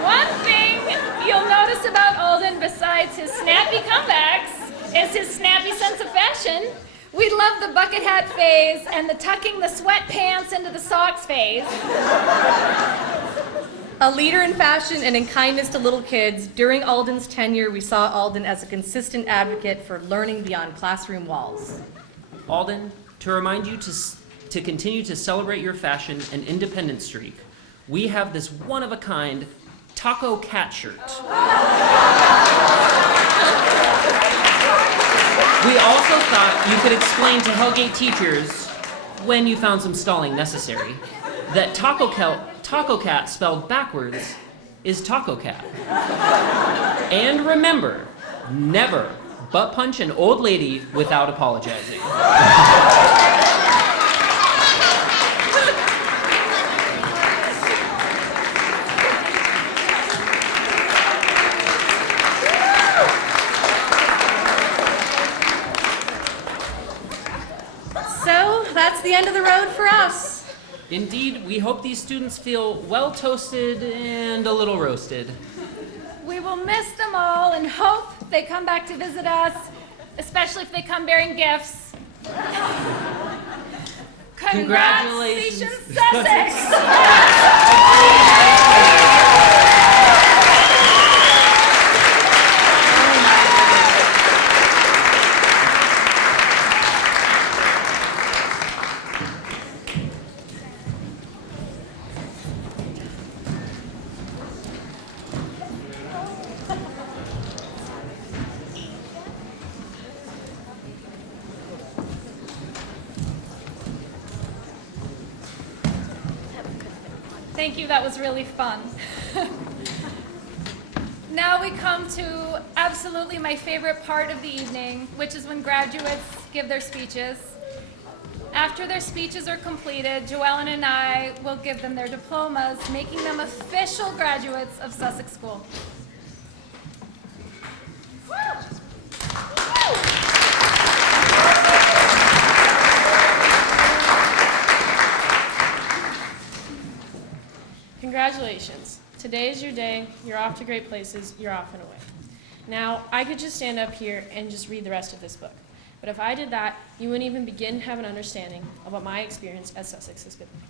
One thing you'll notice about Alden besides his snappy comebacks is his snappy sense of fashion. We love the bucket hat phase and the tucking the sweatpants into the socks phase. A leader in fashion and in kindness to little kids, during Alden's tenure, we saw Alden as a consistent advocate for learning beyond classroom walls. Alden, to remind you to continue to celebrate your fashion and independent streak, we have this one-of-a-kind taco cat shirt. We also thought you could explain to Hellgate teachers, when you found some stalling necessary, that Taco Cat spelled backwards is Taco Cat. And remember, never butt punch an old lady without apologizing. So, that's the end of the road for us. Indeed, we hope these students feel well toasted and a little roasted. We will miss them all and hope they come back to visit us, especially if they come bearing gifts. Congratulations, Sussex! Thank you, that was really fun. Now we come to absolutely my favorite part of the evening, which is when graduates give their speeches. After their speeches are completed, Joellen and I will give them their diplomas, making them official graduates of Sussex School. Congratulations. Today is your day. You're off to great places. You're off and away. Now, I could just stand up here and just read the rest of this book. But if I did that, you wouldn't even begin to have an understanding of what my experience at Sussex has been like.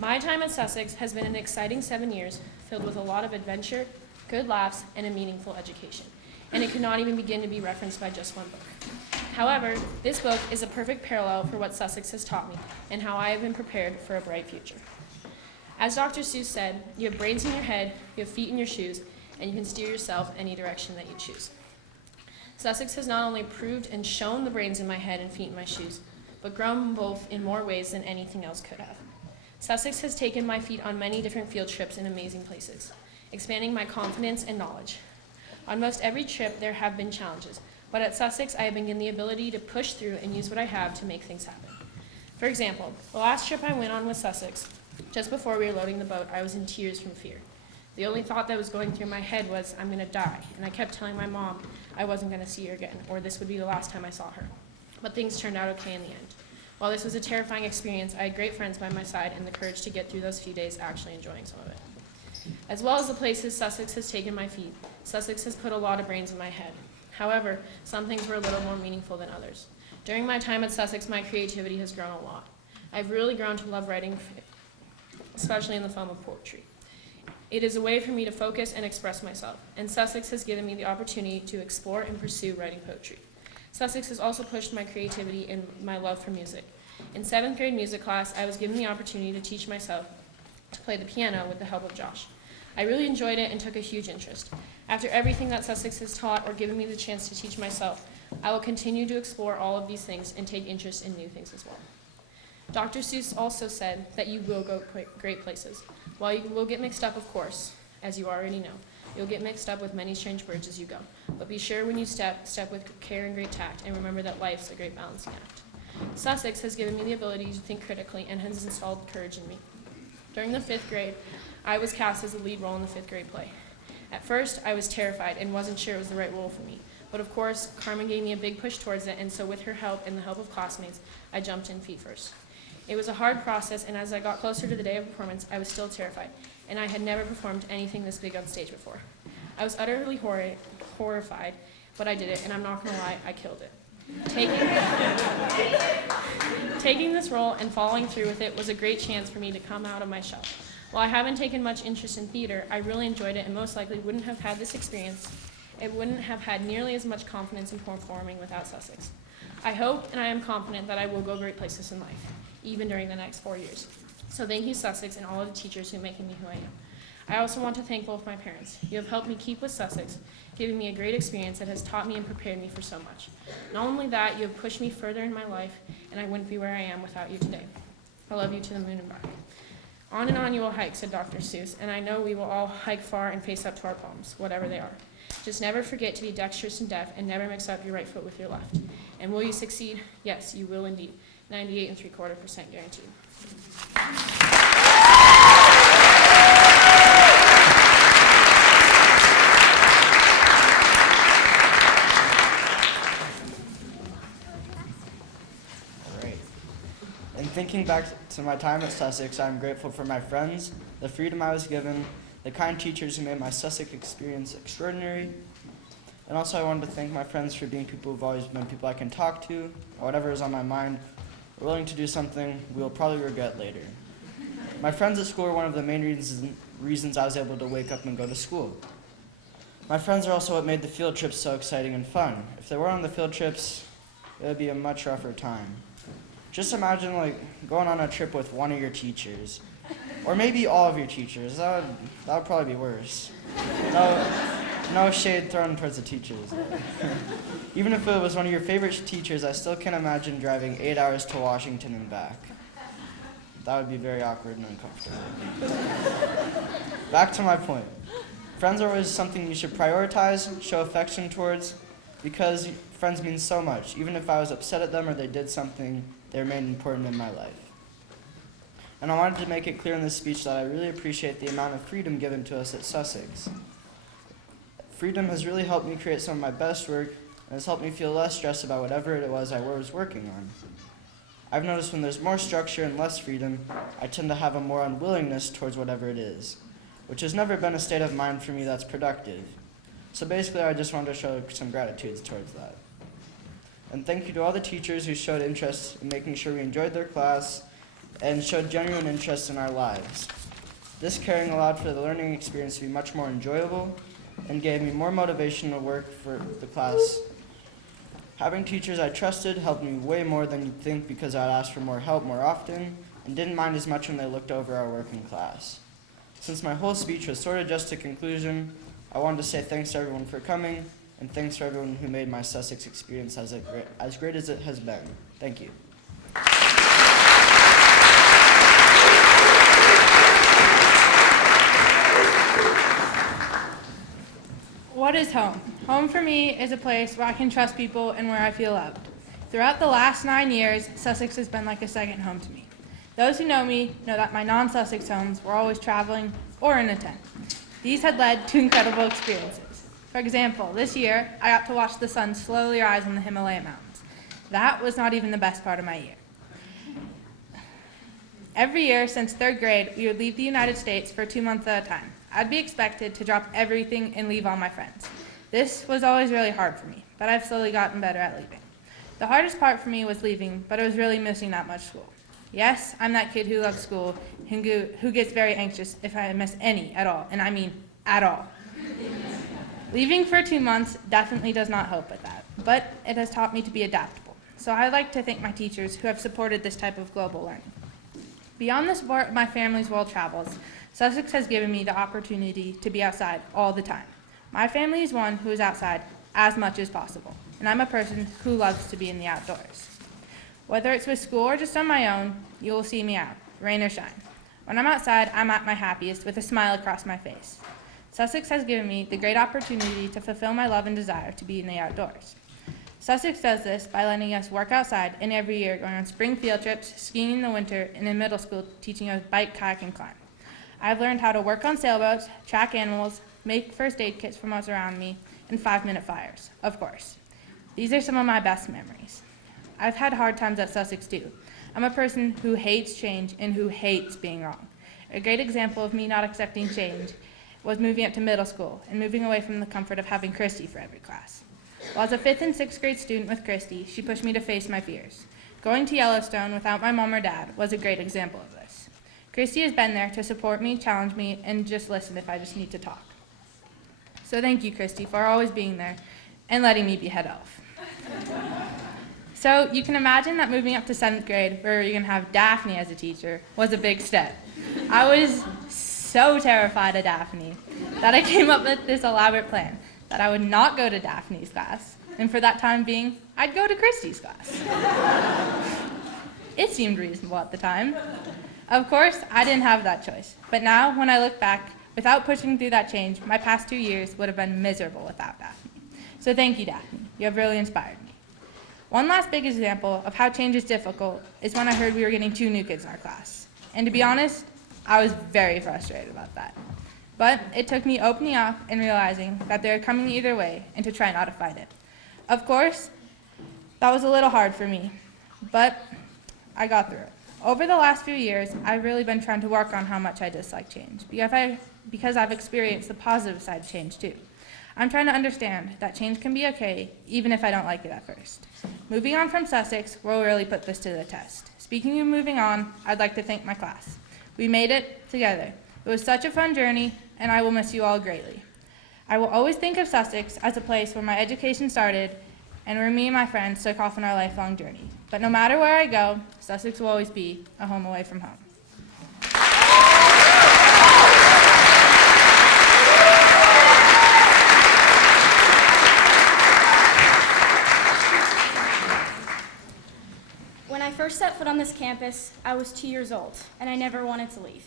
My time at Sussex has been an exciting 7 years filled with a lot of adventure, good laughs, and a meaningful education. And it could not even begin to be referenced by just one book. However, this book is a perfect parallel for what Sussex has taught me and how I have been prepared for a bright future. As Dr. Seuss said, you have brains in your head, you have feet in your shoes, and you can steer yourself any direction that you choose. Sussex has not only proved and shown the brains in my head and feet in my shoes, but grown both in more ways than anything else could have. Sussex has taken my feet on many different field trips in amazing places, expanding my confidence and knowledge. On most every trip, there have been challenges, but at Sussex, I have been given the ability to push through and use what I have to make things happen. For example, the last trip I went on with Sussex, just before we were loading the boat, I was in tears from fear. The only thought that was going through my head was, I'm gonna die, and I kept telling my mom I wasn't gonna see her again, or this would be the last time I saw her. But things turned out okay in the end. While this was a terrifying experience, I had great friends by my side and the courage to get through those few days actually enjoying some of it. As well as the places Sussex has taken my feet, Sussex has put a lot of brains in my head. However, some things were a little more meaningful than others. During my time at Sussex, my creativity has grown a lot. I've really grown to love writing, especially in the form of poetry. It is a way for me to focus and express myself, and Sussex has given me the opportunity to explore and pursue writing poetry. Sussex has also pushed my creativity and my love for music. In 7th grade music class, I was given the opportunity to teach myself to play the piano with the help of Josh. I really enjoyed it and took a huge interest. After everything that Sussex has taught or given me the chance to teach myself, I will continue to explore all of these things and take interest in new things as well. Dr. Seuss also said that you will go great places. While you will get mixed up, of course, as you already know, you'll get mixed up with many strange words as you go. But be sure when you step with care and great tact, and remember that life's a great balancing act. Sussex has given me the ability to think critically and has installed courage in me. During the 5th grade, I was cast as the lead role in the 5th grade play. At first, I was terrified and wasn't sure it was the right role for me. But of course, Carmen gave me a big push towards it, and so with her help and the help of classmates, I jumped in feet first. It was a hard process, and as I got closer to the day of performance, I was still terrified, and I had never performed anything this big on stage before. I was utterly horrified, but I did it, and I'm not gonna lie, I killed it. Taking this role and following through with it was a great chance for me to come out of my shell. While I haven't taken much interest in theater, I really enjoyed it and most likely wouldn't have had this experience. It wouldn't have had nearly as much confidence in performing without Sussex. I hope and I am confident that I will go great places in life, even during the next 4 years. So thank you, Sussex, and all of the teachers who make me who I am. I also want to thank both my parents. You have helped me keep with Sussex, giving me a great experience that has taught me and prepared me for so much. Not only that, you have pushed me further in my life, and I wouldn't be where I am without you today. I love you to the moon and back. On and on you will hike, said Dr. Seuss, and I know we will all hike far and face up to our problems, whatever they are. Just never forget to be dexterous and deft, and never mix up your right foot with your left. And will you succeed? Yes, you will indeed. 98.75% guaranteed. In thinking back to my time at Sussex, I'm grateful for my friends, the freedom I was given, the kind teachers who made my Sussex experience extraordinary, and also I wanted to thank my friends for being people who've always been people I can talk to, or whatever is on my mind, or willing to do something we will probably regret later. My friends at school are one of the main reasons I was able to wake up and go to school. My friends are also what made the field trips so exciting and fun. If they weren't on the field trips, it would be a much rougher time. Just imagine going on a trip with one of your teachers, or maybe all of your teachers. That would probably be worse. No shade thrown towards the teachers. Even if it was one of your favorite teachers, I still can't imagine driving 8 hours to Washington and back. That would be very awkward and uncomfortable. Back to my point. Friends are always something you should prioritize, show affection towards, because friends mean so much. Even if I was upset at them or they did something, they remain important in my life. And I wanted to make it clear in this speech that I really appreciate the amount of freedom given to us at Sussex. Freedom has really helped me create some of my best work and has helped me feel less stressed about whatever it was I was working on. I've noticed when there's more structure and less freedom, I tend to have a more unwillingness towards whatever it is, which has never been a state of mind for me that's productive. So basically, I just wanted to show some gratitude towards that. And thank you to all the teachers who showed interest in making sure we enjoyed their class and showed genuine interest in our lives. This caring allowed for the learning experience to be much more enjoyable and gave me more motivation to work for the class. Having teachers I trusted helped me way more than you'd think because I'd ask for more help more often and didn't mind as much when they looked over our work in class. Since my whole speech was sort of just a conclusion, I wanted to say thanks to everyone for coming and thanks to everyone who made my Sussex experience as great as it has been. Thank you. What is home? Home for me is a place where I can trust people and where I feel loved. Throughout the last 9 years, Sussex has been like a second home to me. Those who know me know that my non-Sussex homes were always traveling or in a tent. These had led to incredible experiences. For example, this year, I got to watch the sun slowly rise on the Himalaya mountains. That was not even the best part of my year. Every year since 3rd grade, we would leave the United States for 2 months at a time. I'd be expected to drop everything and leave all my friends. This was always really hard for me, but I've slowly gotten better at leaving. The hardest part for me was leaving, but it was really missing that much school. Yes, I'm that kid who loves school, who gets very anxious if I miss any at all, and I mean at all. Leaving for 2 months definitely does not help with that, but it has taught me to be adaptable. So I'd like to thank my teachers who have supported this type of global learning. Beyond the support of my family's world travels, Sussex has given me the opportunity to be outside all the time. My family is one who is outside as much as possible, and I'm a person who loves to be in the outdoors. Whether it's with school or just on my own, you will see me out, rain or shine. When I'm outside, I'm at my happiest with a smile across my face. Sussex has given me the great opportunity to fulfill my love and desire to be in the outdoors. Sussex does this by letting us work outside and every year going on spring field trips, skiing in the winter, and in middle school teaching us bike, kayak, and climb. I've learned how to work on sailboats, track animals, make first aid kits from what's around me, and 5-minute fires, of course. These are some of my best memories. I've had hard times at Sussex too. I'm a person who hates change and who hates being wrong. A great example of me not accepting change was moving up to middle school and moving away from the comfort of having Christy for every class. While as a 5th and 6th grade student with Christy, she pushed me to face my fears. Going to Yellowstone without my mom or dad was a great example of this. Christy has been there to support me, challenge me, and just listen if I just need to talk. So thank you, Christy, for always being there and letting me be head elf. So you can imagine that moving up to 7th grade, where you're going to have Daphne as a teacher, was a big step. I was so terrified of Daphne that I came up with this elaborate plan that I would not go to Daphne's class, and for that time being, I'd go to Christy's class. It seemed reasonable at the time. Of course, I didn't have that choice, but now when I look back, without pushing through that change, my past 2 years would have been miserable without Daphne. So thank you, Daphne. You have really inspired me. One last big example of how change is difficult is when I heard we were getting 2 new kids in our class. And to be honest, I was very frustrated about that. But it took me opening up and realizing that they were coming either way and to try not to fight it. Of course, that was a little hard for me, but I got through it. Over the last few years, I've really been trying to work on how much I dislike change because I've experienced the positive side of change too. I'm trying to understand that change can be okay, even if I don't like it at first. Moving on from Sussex will really put this to the test. Speaking of moving on, I'd like to thank my class. We made it together. It was such a fun journey, and I will miss you all greatly. I will always think of Sussex as a place where my education started and where me and my friends took off on our lifelong journey. But no matter where I go, Sussex will always be a home away from home. When I first set foot on this campus, I was 2 years old, and I never wanted to leave.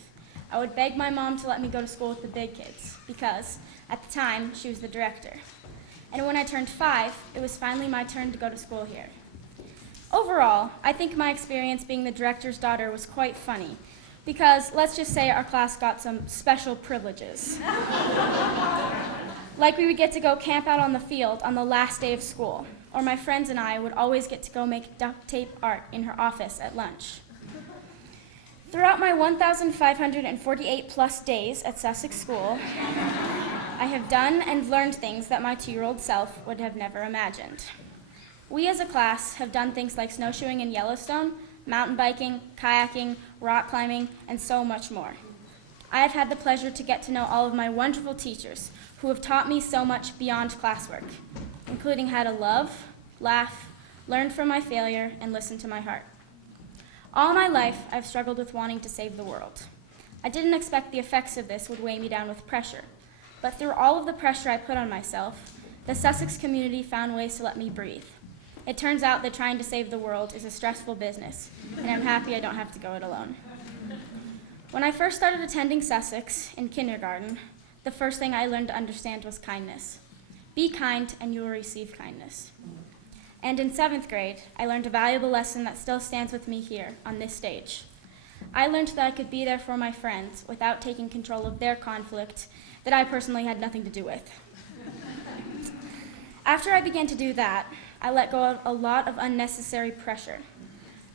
I would beg my mom to let me go to school with the big kids, because, at the time, she was the director. And when I turned 5, it was finally my turn to go to school here. Overall, I think my experience being the director's daughter was quite funny, because let's just say our class got some special privileges. Like we would get to go camp out on the field on the last day of school, or my friends and I would always get to go make duct tape art in her office at lunch. Throughout my 1,548 plus days at Sussex School, I have done and learned things that my 2-year-old self would have never imagined. We as a class have done things like snowshoeing in Yellowstone, mountain biking, kayaking, rock climbing, and so much more. I have had the pleasure to get to know all of my wonderful teachers who have taught me so much beyond classwork, including how to love, laugh, learn from my failure, and listen to my heart. All my life, I've struggled with wanting to save the world. I didn't expect the effects of this would weigh me down with pressure, but through all of the pressure I put on myself, the Sussex community found ways to let me breathe. It turns out that trying to save the world is a stressful business, and I'm happy I don't have to go it alone. When I first started attending Sussex in kindergarten, the first thing I learned to understand was kindness. Be kind and you will receive kindness. And in 7th grade, I learned a valuable lesson that still stands with me here on this stage. I learned that I could be there for my friends without taking control of their conflict that I personally had nothing to do with. After I began to do that, I let go of a lot of unnecessary pressure.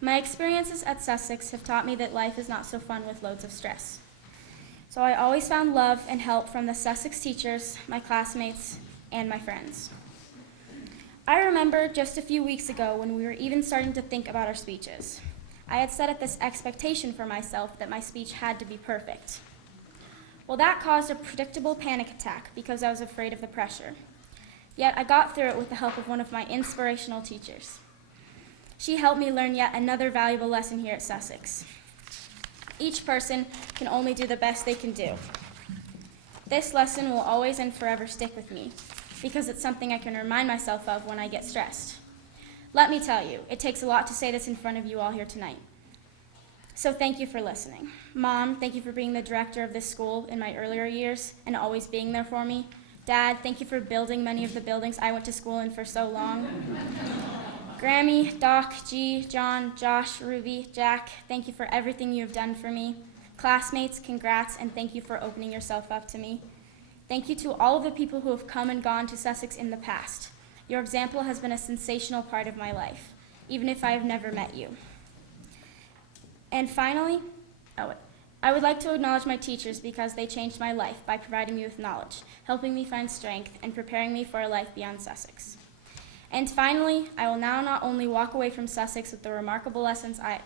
My experiences at Sussex have taught me that life is not so fun with loads of stress. So I always found love and help from the Sussex teachers, my classmates, and my friends. I remember just a few weeks ago when we were even starting to think about our speeches. I had set up this expectation for myself that my speech had to be perfect. Well, that caused a predictable panic attack because I was afraid of the pressure. Yet I got through it with the help of one of my inspirational teachers. She helped me learn yet another valuable lesson here at Sussex. Each person can only do the best they can do. This lesson will always and forever stick with me because it's something I can remind myself of when I get stressed. Let me tell you, it takes a lot to say this in front of you all here tonight. So thank you for listening. Mom, thank you for being the director of this school in my earlier years and always being there for me. Dad, thank you for building many of the buildings I went to school in for so long. Grammy, Doc, G, John, Josh, Ruby, Jack, thank you for everything you have done for me. Classmates, congrats, and thank you for opening yourself up to me. Thank you to all of the people who have come and gone to Sussex in the past. Your example has been a sensational part of my life, even if I have never met you. And finally, I would like to acknowledge my teachers because they changed my life by providing me with knowledge, helping me find strength, and preparing me for a life beyond Sussex. And finally, I will now not only walk away from Sussex with the remarkable lessons I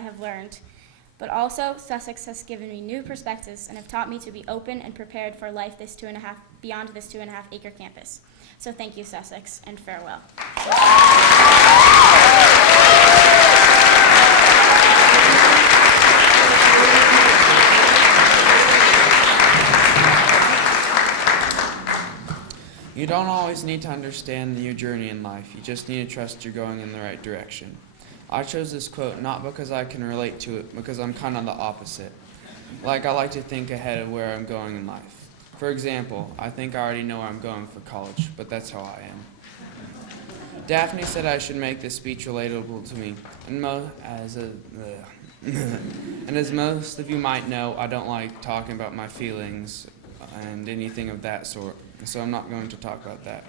have learned, but also Sussex has given me new perspectives and have taught me to be open and prepared for life beyond this 2.5-acre campus. So thank you, Sussex, and farewell. You don't always need to understand your journey in life. You just need to trust you're going in the right direction. I chose this quote not because I can relate to it, because I'm kind of the opposite. I like to think ahead of where I'm going in life. For example, I think I already know where I'm going for college, but that's how I am. Daphne said I should make this speech relatable to me, and as most of you might know, I don't like talking about my feelings and anything of that sort, so I'm not going to talk about that.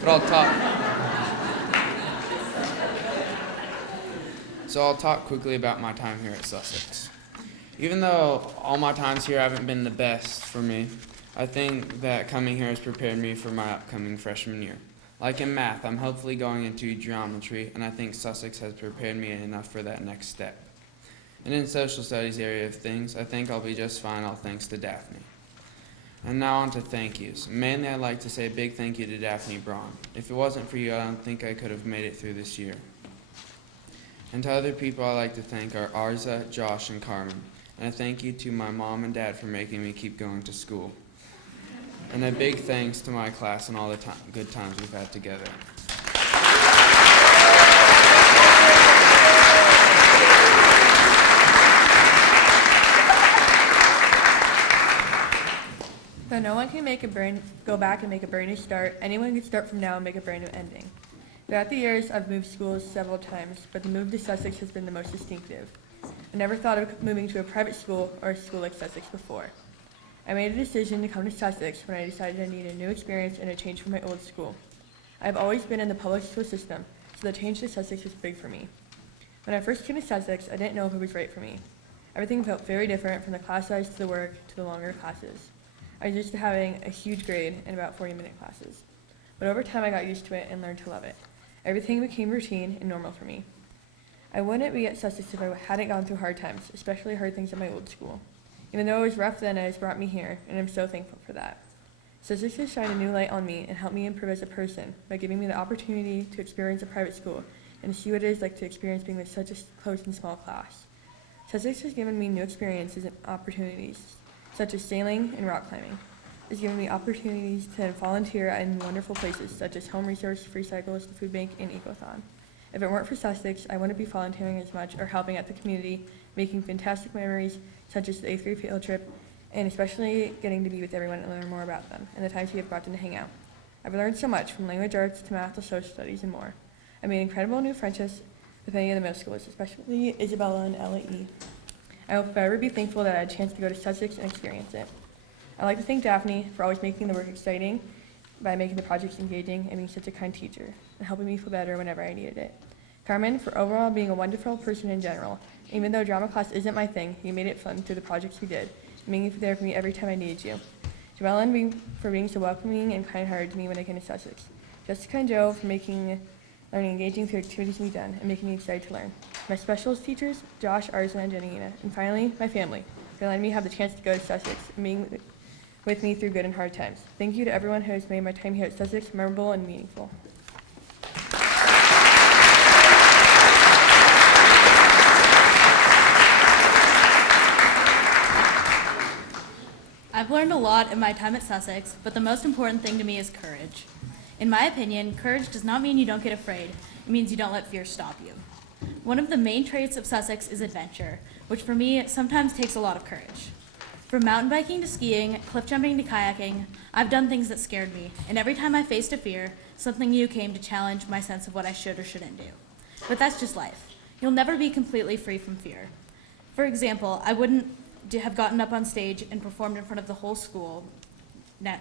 But I'll talk quickly about my time here at Sussex. Even though all my times here haven't been the best for me, I think that coming here has prepared me for my upcoming freshman year. Like in math, I'm hopefully going into geometry, and I think Sussex has prepared me enough for that next step. And in social studies area of things, I think I'll be just fine, all thanks to Daphne. And now on to thank yous. Mainly I'd like to say a big thank you to Daphne Braun. If it wasn't for you, I don't think I could have made it through this year. And to other people I'd like to thank are Arza, Josh, and Carmen. And a thank you to my mom and dad for making me keep going to school. And a big thanks to my class and all the good times we've had together. Though no one can go back and make a brand new start, anyone can start from now and make a brand new ending. Throughout the years, I've moved schools several times, but the move to Sussex has been the most distinctive. I never thought of moving to a private school or a school like Sussex before. I made a decision to come to Sussex when I decided I needed a new experience and a change from my old school. I've always been in the public school system, so the change to Sussex was big for me. When I first came to Sussex, I didn't know if it was right for me. Everything felt very different, from the class size to the work to the longer classes. I was used to having a huge grade and about 40-minute classes. But over time I got used to it and learned to love it. Everything became routine and normal for me. I wouldn't be at Sussex if I hadn't gone through hard times, especially hard things at my old school. Even though it was rough then, it has brought me here, and I'm so thankful for that. Sussex has shined a new light on me and helped me improve as a person by giving me the opportunity to experience a private school and to see what it is like to experience being with such a close and small class. Sussex has given me new experiences and opportunities, such as sailing and rock climbing. It's given me opportunities to volunteer in wonderful places, such as Home Resource, Free Cycles, the Food Bank, and Ecothon. If it weren't for Sussex, I wouldn't be volunteering as much or helping at the community, making fantastic memories such as the 8th grade field trip, and especially getting to be with everyone and learn more about them, and the times we have gotten to hang out. I've learned so much, from language arts to math to social studies and more. I made incredible new friendships with many of the middle schoolers, especially Isabella and LAE. I will forever be thankful that I had a chance to go to Sussex and experience it. I'd like to thank Daphne for always making the work exciting by making the projects engaging and being such a kind teacher and helping me feel better whenever I needed it. Carmen for overall being a wonderful person in general. Even though drama class isn't my thing, you made it fun through the projects we did, and being there for me every time I needed you. Joellen for being so welcoming and kind-hearted to me when I came to Sussex. Jessica and Joe for making learning engaging through activities we've done and making me excited to learn. My specialist teachers, Josh, Arslan, and Janina. And finally, my family, for letting me have the chance to go to Sussex and being with me through good and hard times. Thank you to everyone who has made my time here at Sussex memorable and meaningful. I've learned a lot in my time at Sussex, but the most important thing to me is courage. In my opinion, courage does not mean you don't get afraid. It means you don't let fear stop you. One of the main traits of Sussex is adventure, which for me sometimes takes a lot of courage. From mountain biking to skiing, cliff jumping to kayaking, I've done things that scared me, and every time I faced a fear, something new came to challenge my sense of what I should or shouldn't do. But that's just life. You'll never be completely free from fear. For example, I wouldn't have gotten up on stage and performed in front of the whole school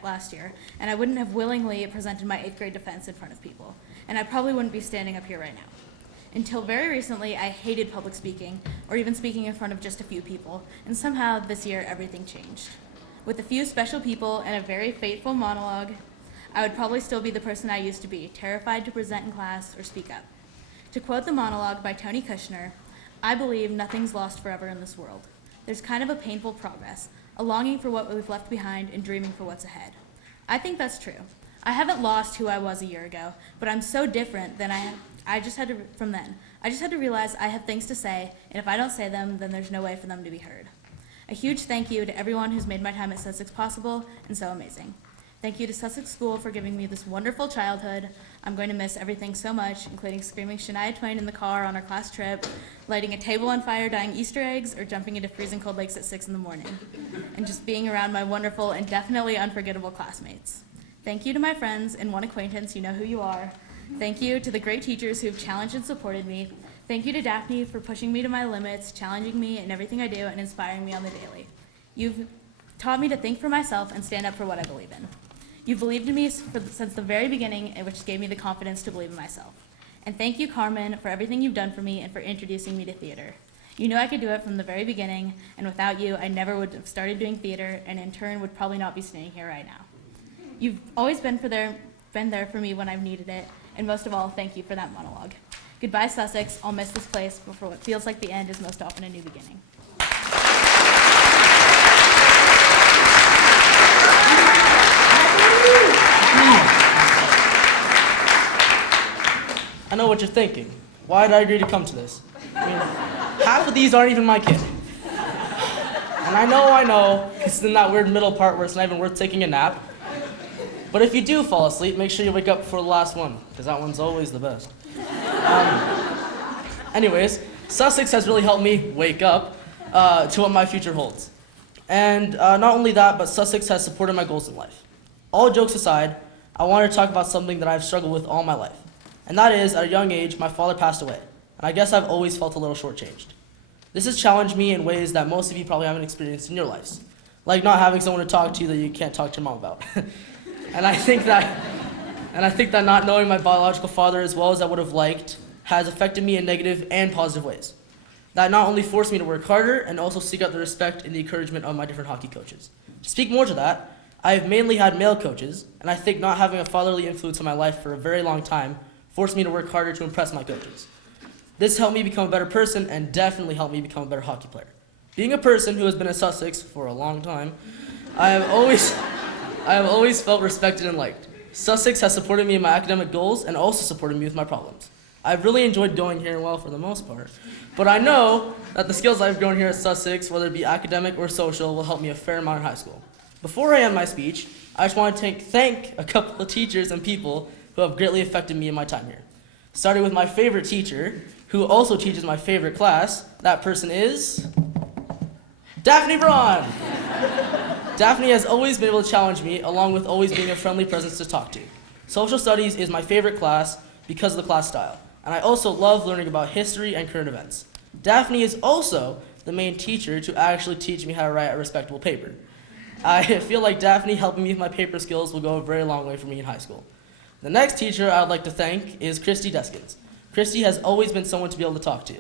last year, and I wouldn't have willingly presented my 8th grade defense in front of people, and I probably wouldn't be standing up here right now. Until very recently, I hated public speaking, or even speaking in front of just a few people, and somehow this year everything changed. With a few special people and a very fateful monologue, I would probably still be the person I used to be, terrified to present in class or speak up. To quote the monologue by Tony Kushner, "I believe nothing's lost forever in this world. There's kind of a painful progress, a longing for what we've left behind and dreaming for what's ahead." I think that's true. I haven't lost who I was a year ago, but I'm so different than I just had to realize I have things to say, and if I don't say them, then there's no way for them to be heard. A huge thank you to everyone who's made my time at Sussex possible and so amazing. Thank you to Sussex School for giving me this wonderful childhood. I'm going to miss everything so much, including screaming Shania Twain in the car on our class trip, lighting a table on fire, dyeing Easter eggs, or jumping into freezing cold lakes at 6 in the morning, and just being around my wonderful and definitely unforgettable classmates. Thank you to my friends and one acquaintance, you know who you are. Thank you to the great teachers who have challenged and supported me. Thank you to Daphne for pushing me to my limits, challenging me in everything I do, and inspiring me on the daily. You've taught me to think for myself and stand up for what I believe in. You've believed in me since the very beginning, which gave me the confidence to believe in myself. And thank you, Carmen, for everything you've done for me and for introducing me to theater. You knew I could do it from the very beginning, and without you, I never would have started doing theater, and in turn would probably not be standing here right now. You've always been there for me when I've needed it, and most of all, thank you for that monologue. Goodbye, Sussex. I'll miss this place, but for what feels like the end is most often a new beginning. I know what you're thinking. Why did I agree to come to this? I mean, half of these aren't even my kid. And I know, it's in that weird middle part where it's not even worth taking a nap. But if you do fall asleep, make sure you wake up before the last one, because that one's always the best. Anyways, Sussex has really helped me wake up to what my future holds. And not only that, but Sussex has supported my goals in life. All jokes aside, I wanted to talk about something that I've struggled with all my life. And that is, at a young age, my father passed away. And I guess I've always felt a little shortchanged. This has challenged me in ways that most of you probably haven't experienced in your lives. Like not having someone to talk to that you can't talk to your mom about. And I think that not knowing my biological father as well as I would have liked has affected me in negative and positive ways. That not only forced me to work harder and also seek out the respect and the encouragement of my different hockey coaches. To speak more to that, I have mainly had male coaches, and I think not having a fatherly influence in my life for a very long time forced me to work harder to impress my coaches. This helped me become a better person and definitely helped me become a better hockey player. Being a person who has been at Sussex for a long time, I have always felt respected and liked. Sussex has supported me in my academic goals and also supported me with my problems. I've really enjoyed going here, well, for the most part. But I know that the skills I've grown here at Sussex, whether it be academic or social, will help me a fair amount in high school. Before I end my speech, I just want to thank a couple of teachers and people who have greatly affected me in my time here. Starting with my favorite teacher, who also teaches my favorite class. That person is Daphne Braun. Daphne has always been able to challenge me, along with always being a friendly presence to talk to. Social studies is my favorite class because of the class style, and I also love learning about history and current events. Daphne is also the main teacher to actually teach me how to write a respectable paper. I feel like Daphne helping me with my paper skills will go a very long way for me in high school. The next teacher I would like to thank is Christy Deskins. Christy has always been someone to be able to talk to,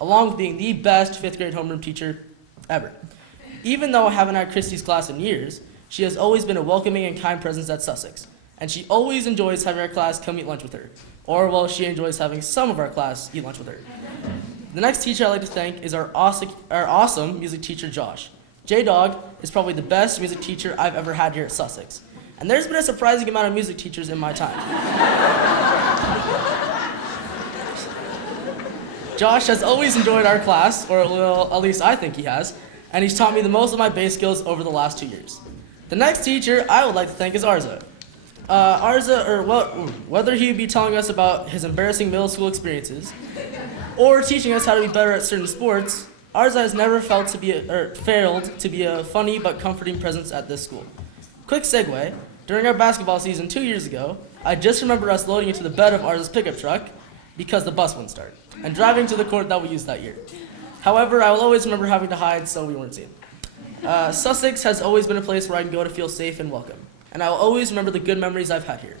along with being the best 5th grade homeroom teacher ever. Even though I haven't had Christy's class in years, she has always been a welcoming and kind presence at Sussex, and she always enjoys having our class come eat lunch with her, or well, she enjoys having some of our class eat lunch with her. The next teacher I'd like to thank is our awesome music teacher, Josh. J-Dog is probably the best music teacher I've ever had here at Sussex, and there's been a surprising amount of music teachers in my time. Josh has always enjoyed our class, or well, at least I think he has, and he's taught me the most of my base skills over the last 2 years. The next teacher I would like to thank is Arza. Whether he be telling us about his embarrassing middle school experiences, or teaching us how to be better at certain sports, Arza has never failed to be a funny but comforting presence at this school. Quick segue, during our basketball season 2 years ago, I just remember us loading into the bed of Arza's pickup truck because the bus wouldn't start, and driving to the court that we used that year. However, I will always remember having to hide so we weren't seen. Sussex has always been a place where I can go to feel safe and welcome, and I will always remember the good memories I've had here.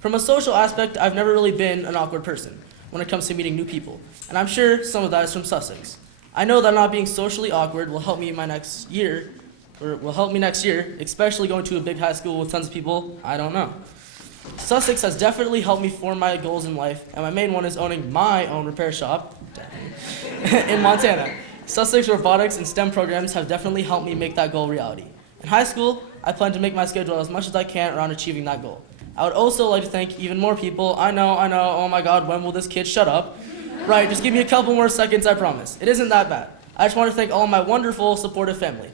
From a social aspect, I've never really been an awkward person when it comes to meeting new people, and I'm sure some of that is from Sussex. I know that not being socially awkward will help me next year, especially going to a big high school with tons of people I don't know. Sussex has definitely helped me form my goals in life, and my main one is owning my own repair shop in Montana. Sussex robotics and STEM programs have definitely helped me make that goal reality. In high school, I plan to make my schedule as much as I can around achieving that goal. I would also like to thank even more people. I know, oh my god, when will this kid shut up? Right, just give me a couple more seconds, I promise. It isn't that bad. I just want to thank all my wonderful, supportive family.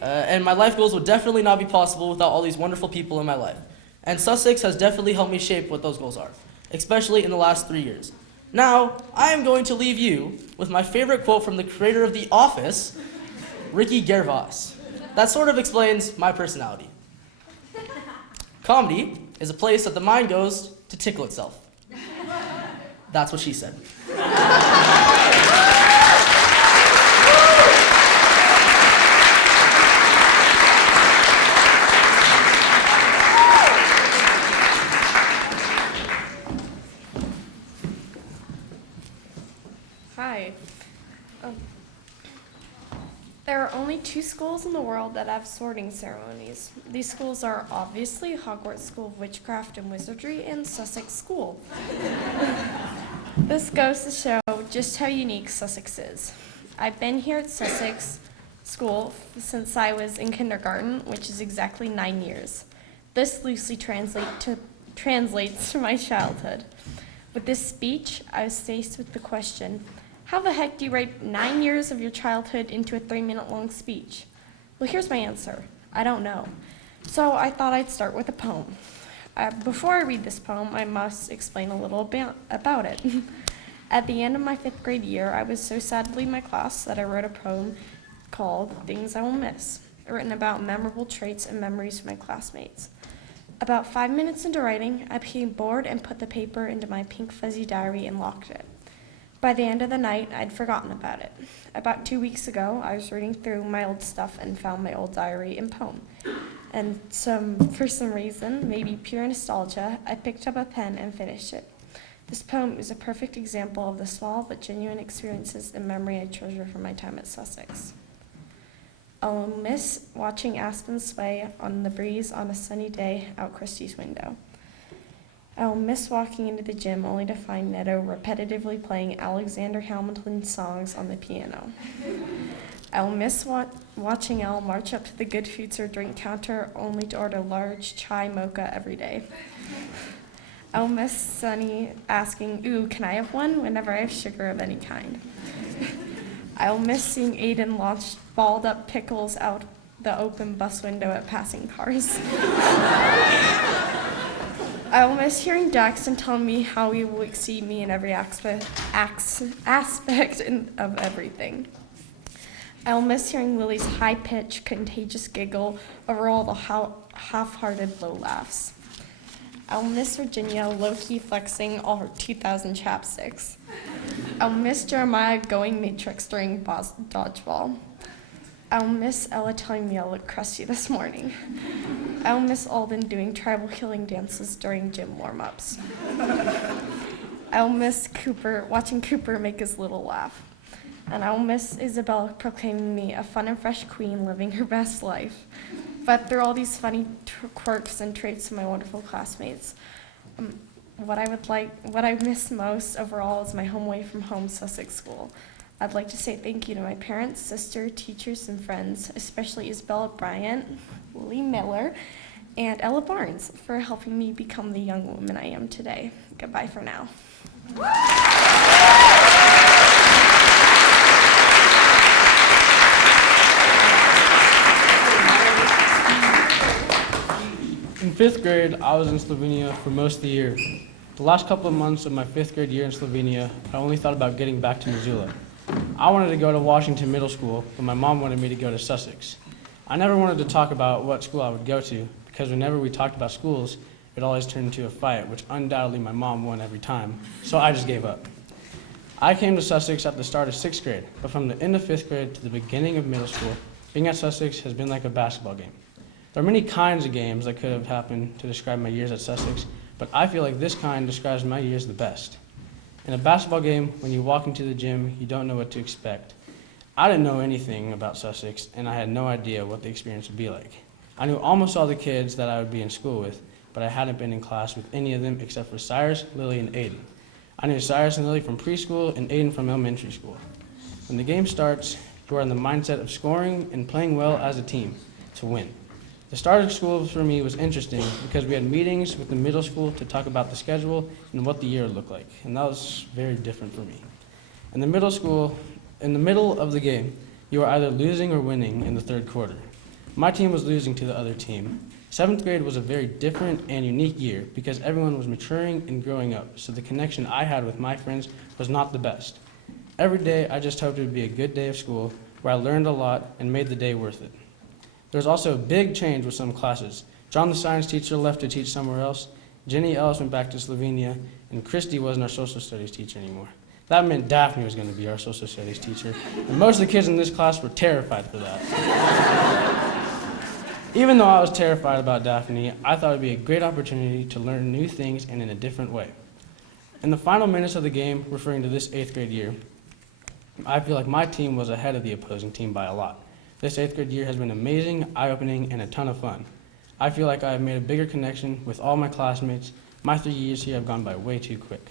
And my life goals would definitely not be possible without all these wonderful people in my life. And Sussex has definitely helped me shape what those goals are, especially in the last 3 years. Now, I am going to leave you with my favorite quote from the creator of The Office, Ricky Gervais. That sort of explains my personality. Comedy is a place that the mind goes to tickle itself. That's what she said. Hi. There are only 2 schools in the world that have sorting ceremonies. These schools are obviously Hogwarts School of Witchcraft and Wizardry and Sussex School. This goes to show just how unique Sussex is. I've been here at Sussex School since I was in kindergarten, which is exactly 9 years. This loosely translates to my childhood. With this speech, I was faced with the question, how the heck do you write 9 years of your childhood into a 3-minute long speech? Well, here's my answer. I don't know. So I thought I'd start with a poem. Before I read this poem, I must explain a little about it. At the end of my 5th grade year, I was so sad to leave my class that I wrote a poem called Things I Will Miss, written about memorable traits and memories from my classmates. About 5 minutes into writing, I became bored and put the paper into my pink fuzzy diary and locked it. By the end of the night, I'd forgotten about it. About 2 weeks ago, I was reading through my old stuff and found my old diary and poem. And for some reason, maybe pure nostalgia, I picked up a pen and finished it. This poem is a perfect example of the small but genuine experiences and memory I treasure from my time at Sussex. I'll miss watching aspens sway on the breeze on a sunny day out Christie's window. I will miss walking into the gym only to find Neto repetitively playing Alexander Hamilton songs on the piano. I will miss watching Elle march up to the good foods or drink counter only to order large chai mocha every day. I will miss Sunny asking, "Ooh, can I have one?" whenever I have sugar of any kind. I will miss seeing Aiden launch balled up pickles out the open bus window at passing cars. I will miss hearing Daxton tell me how he will exceed me in every aspect of everything. I will miss hearing Lily's high-pitched, contagious giggle over all the half-hearted low laughs. I will miss Virginia low-key flexing all her 2,000 chapsticks. I will miss Jeremiah going matrix during dodgeball. I will miss Ella telling me I look crusty this morning. I will miss Alden doing tribal healing dances during gym warm-ups. I will miss watching Cooper make his little laugh. And I will miss Isabel proclaiming me a fun and fresh queen living her best life. But through all these funny quirks and traits of my wonderful classmates, what I miss most overall is my home away from home Sussex School. I'd like to say thank you to my parents, sister, teachers, and friends, especially Isabella Bryant, Lily Miller, and Ella Barnes for helping me become the young woman I am today. Goodbye for now. In 5th grade, I was in Slovenia for most of the year. The last couple of months of my 5th grade year in Slovenia, I only thought about getting back to Missoula. I wanted to go to Washington Middle School, but my mom wanted me to go to Sussex. I never wanted to talk about what school I would go to, because whenever we talked about schools, it always turned into a fight, which undoubtedly my mom won every time, so I just gave up. I came to Sussex at the start of 6th grade, but from the end of 5th grade to the beginning of middle school, being at Sussex has been like a basketball game. There are many kinds of games that could have happened to describe my years at Sussex, but I feel like this kind describes my years the best. In a basketball game, when you walk into the gym, you don't know what to expect. I didn't know anything about Sussex, and I had no idea what the experience would be like. I knew almost all the kids that I would be in school with, but I hadn't been in class with any of them except for Cyrus, Lily, and Aiden. I knew Cyrus and Lily from preschool and Aiden from elementary school. When the game starts, you are in the mindset of scoring and playing well as a team to win. The start of school for me was interesting because we had meetings with the middle school to talk about the schedule and what the year would look like, and that was very different for me. In the middle of the game, you are either losing or winning in the third quarter. My team was losing to the other team. 7th grade was a very different and unique year because everyone was maturing and growing up, so the connection I had with my friends was not the best. Every day, I just hoped it would be a good day of school where I learned a lot and made the day worth it. There was also a big change with some classes. John, the science teacher, left to teach somewhere else. Jenny Ellis went back to Slovenia, and Christy wasn't our social studies teacher anymore. That meant Daphne was going to be our social studies teacher, and most of the kids in this class were terrified for that. Even though I was terrified about Daphne, I thought it would be a great opportunity to learn new things and in a different way. In the final minutes of the game, referring to this 8th grade year, I feel like my team was ahead of the opposing team by a lot. This 8th grade year has been amazing, eye-opening, and a ton of fun. I feel like I have made a bigger connection with all my classmates. My 3 years here have gone by way too quick.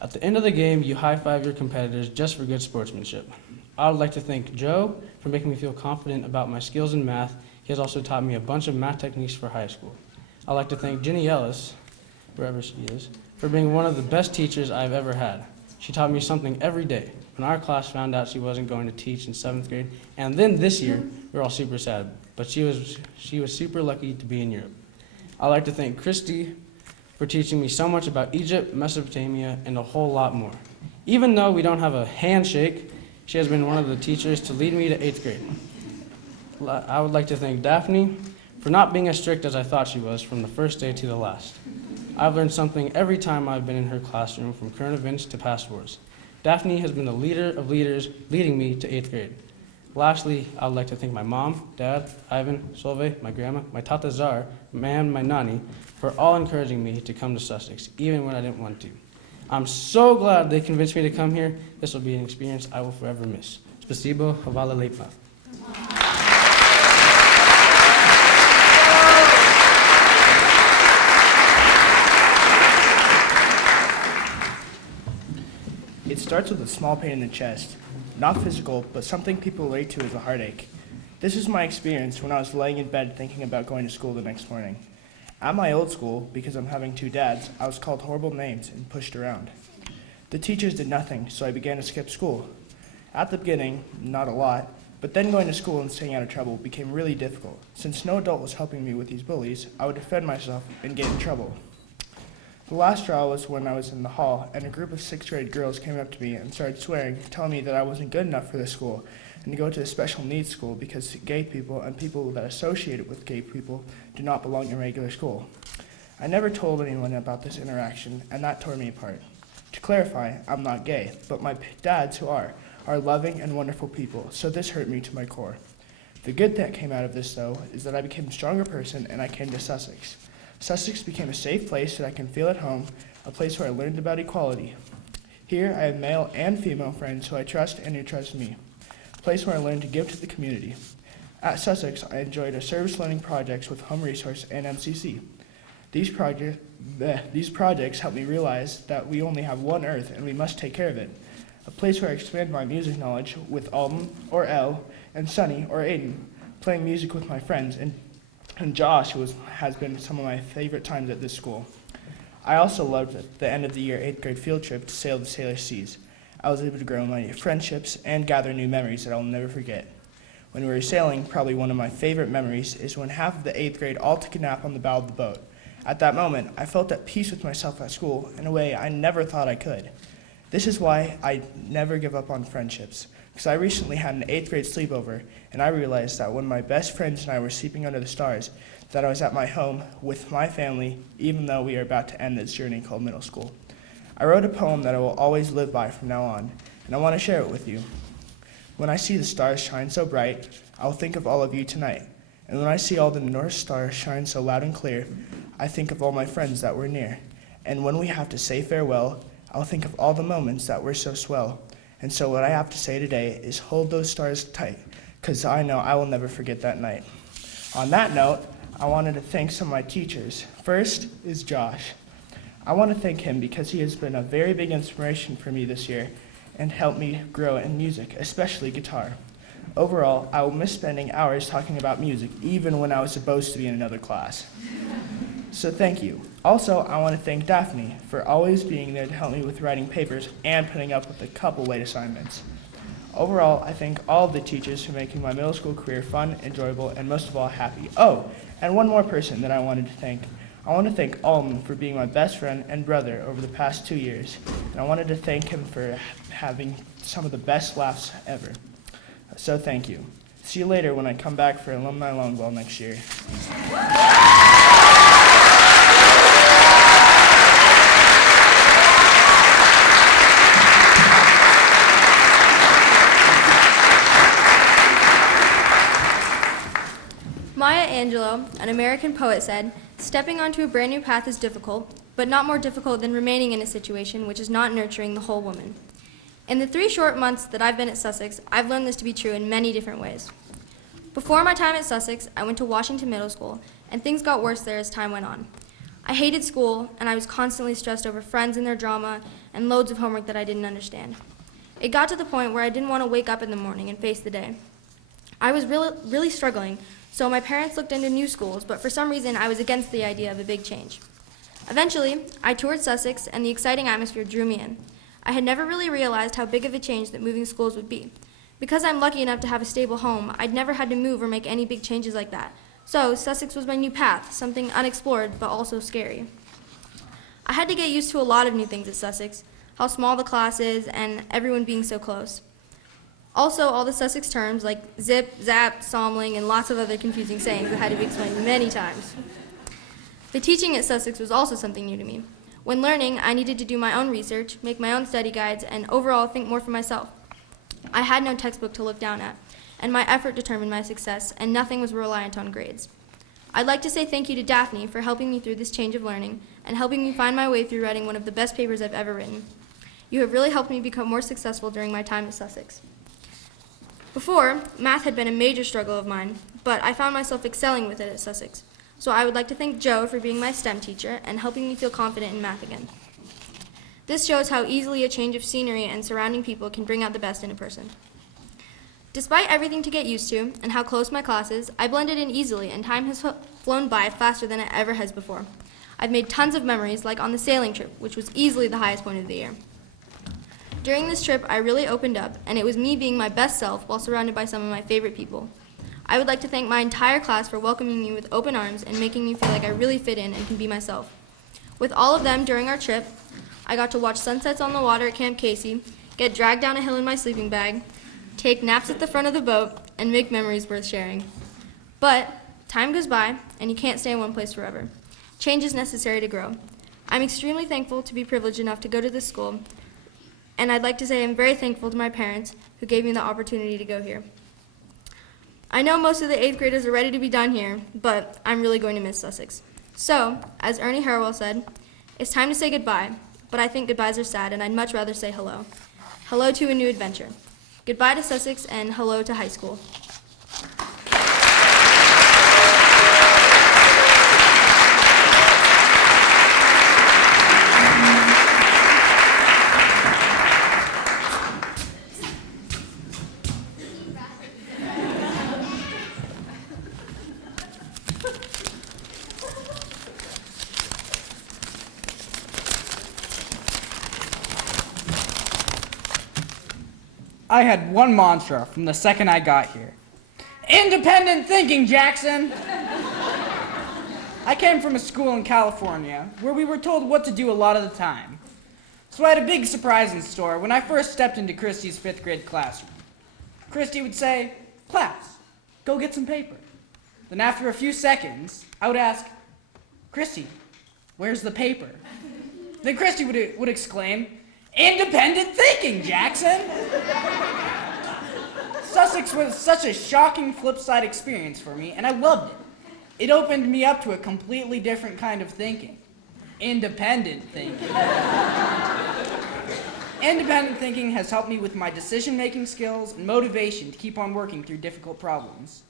At the end of the game, you high-five your competitors just for good sportsmanship. I would like to thank Joe for making me feel confident about my skills in math. He has also taught me a bunch of math techniques for high school. I'd like to thank Jenny Ellis, wherever she is, for being one of the best teachers I've ever had. She taught me something every day. When our class found out she wasn't going to teach in 7th grade, and then this year, we were all super sad, but she was super lucky to be in Europe. I'd like to thank Christy for teaching me so much about Egypt, Mesopotamia, and a whole lot more. Even though we don't have a handshake, she has been one of the teachers to lead me to 8th grade. I would like to thank Daphne for not being as strict as I thought she was from the first day to the last. I've learned something every time I've been in her classroom, from current events to past wars. Daphne has been the leader of leaders, leading me to 8th grade. Lastly, I would like to thank my mom, dad, Ivan, Solveig, my grandma, my tata Zar, and my nani for all encouraging me to come to Sussex, even when I didn't want to. I'm so glad they convinced me to come here. This will be an experience I will forever miss. Spasibo, hvala lepa. It starts with a small pain in the chest. Not physical, but something people relate to as a heartache. This is my experience when I was laying in bed thinking about going to school the next morning. At my old school, because I'm having 2 dads, I was called horrible names and pushed around. The teachers did nothing, so I began to skip school. At the beginning, not a lot, But then going to school and staying out of trouble became really difficult. Since no adult was helping me with these bullies, I would defend myself and get in trouble. The last straw was when I was in the hall and a group of 6th grade girls came up to me and started swearing, telling me that I wasn't good enough for this school and to go to a special needs school because gay people and people that associate with gay people do not belong in regular school. I never told anyone about this interaction, and that tore me apart. To clarify, I'm not gay, but my dads who are loving and wonderful people, so this hurt me to my core. The good that came out of this, though, is that I became a stronger person and I came to Sussex. Sussex became a safe place that I can feel at home, a place where I learned about equality. Here, I have male and female friends who I trust and who trust me, a place where I learned to give to the community. At Sussex, I enjoyed our service learning projects with Home Resource and MCC. These projects helped me realize that we only have one Earth and we must take care of it. A place where I expand my music knowledge with Alden or Elle and Sunny or Aiden, playing music with my friends, and Josh, who has been some of my favorite times at this school. I also loved at the end of the year 8th grade field trip to sail the Sailor Seas. I was able to grow my friendships and gather new memories that I'll never forget. When we were sailing, probably one of my favorite memories is when half of the 8th grade all took a nap on the bow of the boat. At that moment, I felt at peace with myself at school in a way I never thought I could. This is why I never give up on friendships, because I recently had an 8th grade sleepover, and I realized that when my best friends and I were sleeping under the stars, that I was at my home with my family, even though we are about to end this journey called middle school. I wrote a poem that I will always live by from now on, and I want to share it with you. When I see the stars shine so bright, I will think of all of you tonight. And when I see all the North Stars shine so loud and clear, I think of all my friends that were near. And when we have to say farewell, I'll think of all the moments that were so swell. And so what I have to say today is hold those stars tight, because I know I will never forget that night. On that note, I wanted to thank some of my teachers. First is Josh. I want to thank him because he has been a very big inspiration for me this year and helped me grow in music, especially guitar. Overall, I will miss spending hours talking about music, even when I was supposed to be in another class. So thank you. Also, I want to thank Daphne for always being there to help me with writing papers and putting up with a couple late assignments. Overall, I thank all of the teachers for making my middle school career fun, enjoyable, and most of all, happy. Oh, and one more person that I wanted to thank. I want to thank Alden for being my best friend and brother over the past 2 years. And I wanted to thank him for having some of the best laughs ever. So thank you. See you later when I come back for Alumni Longwell next year. Maya Angelou, an American poet, said, "Stepping onto a brand new path is difficult, but not more difficult than remaining in a situation which is not nurturing the whole woman." In the 3 short months that I've been at Sussex, I've learned this to be true in many different ways. Before my time at Sussex, I went to Washington Middle School, and things got worse there as time went on. I hated school, and I was constantly stressed over friends and their drama and loads of homework that I didn't understand. It got to the point where I didn't want to wake up in the morning and face the day. I was really struggling, so my parents looked into new schools, but for some reason I was against the idea of a big change. Eventually, I toured Sussex, and the exciting atmosphere drew me in. I had never really realized how big of a change that moving schools would be. Because I'm lucky enough to have a stable home, I'd never had to move or make any big changes like that. So Sussex was my new path, something unexplored but also scary. I had to get used to a lot of new things at Sussex, how small the class is and everyone being so close. Also, all the Sussex terms like zip, zap, somling, and lots of other confusing sayings that had to be explained many times. The teaching at Sussex was also something new to me. When learning, I needed to do my own research, make my own study guides, and overall think more for myself. I had no textbook to look down at, and my effort determined my success, and nothing was reliant on grades. I'd like to say thank you to Daphne for helping me through this change of learning and helping me find my way through writing one of the best papers I've ever written. You have really helped me become more successful during my time at Sussex. Before, math had been a major struggle of mine, but I found myself excelling with it at Sussex. So I would like to thank Joe for being my STEM teacher and helping me feel confident in math again. This shows how easily a change of scenery and surrounding people can bring out the best in a person. Despite everything to get used to and how close my class is, I blended in easily and time has flown by faster than it ever has before. I've made tons of memories, like on the sailing trip, which was easily the highest point of the year. During this trip, I really opened up, and it was me being my best self while surrounded by some of my favorite people. I would like to thank my entire class for welcoming me with open arms and making me feel like I really fit in and can be myself. With all of them during our trip, I got to watch sunsets on the water at Camp Casey, get dragged down a hill in my sleeping bag, take naps at the front of the boat, and make memories worth sharing. But time goes by, and you can't stay in one place forever. Change is necessary to grow. I'm extremely thankful to be privileged enough to go to this school, and I'd like to say I'm very thankful to my parents who gave me the opportunity to go here. I know most of the 8th graders are ready to be done here, but I'm really going to miss Sussex. So, as Ernie Harwell said, it's time to say goodbye, but I think goodbyes are sad, and I'd much rather say hello. Hello to a new adventure. Goodbye to Sussex, and hello to high school. I had one mantra from the second I got here. Independent thinking, Jackson! I came from a school in California where we were told what to do a lot of the time. So I had a big surprise in store when I first stepped into Christy's 5th grade classroom. Christy would say, "Class, go get some paper." Then after a few seconds, I would ask, "Christy, where's the paper?" Then Christy would exclaim, "Independent thinking, Jackson!" Sussex was such a shocking flip side experience for me, and I loved it. It opened me up to a completely different kind of thinking. Independent thinking. Independent thinking has helped me with my decision-making skills and motivation to keep on working through difficult problems.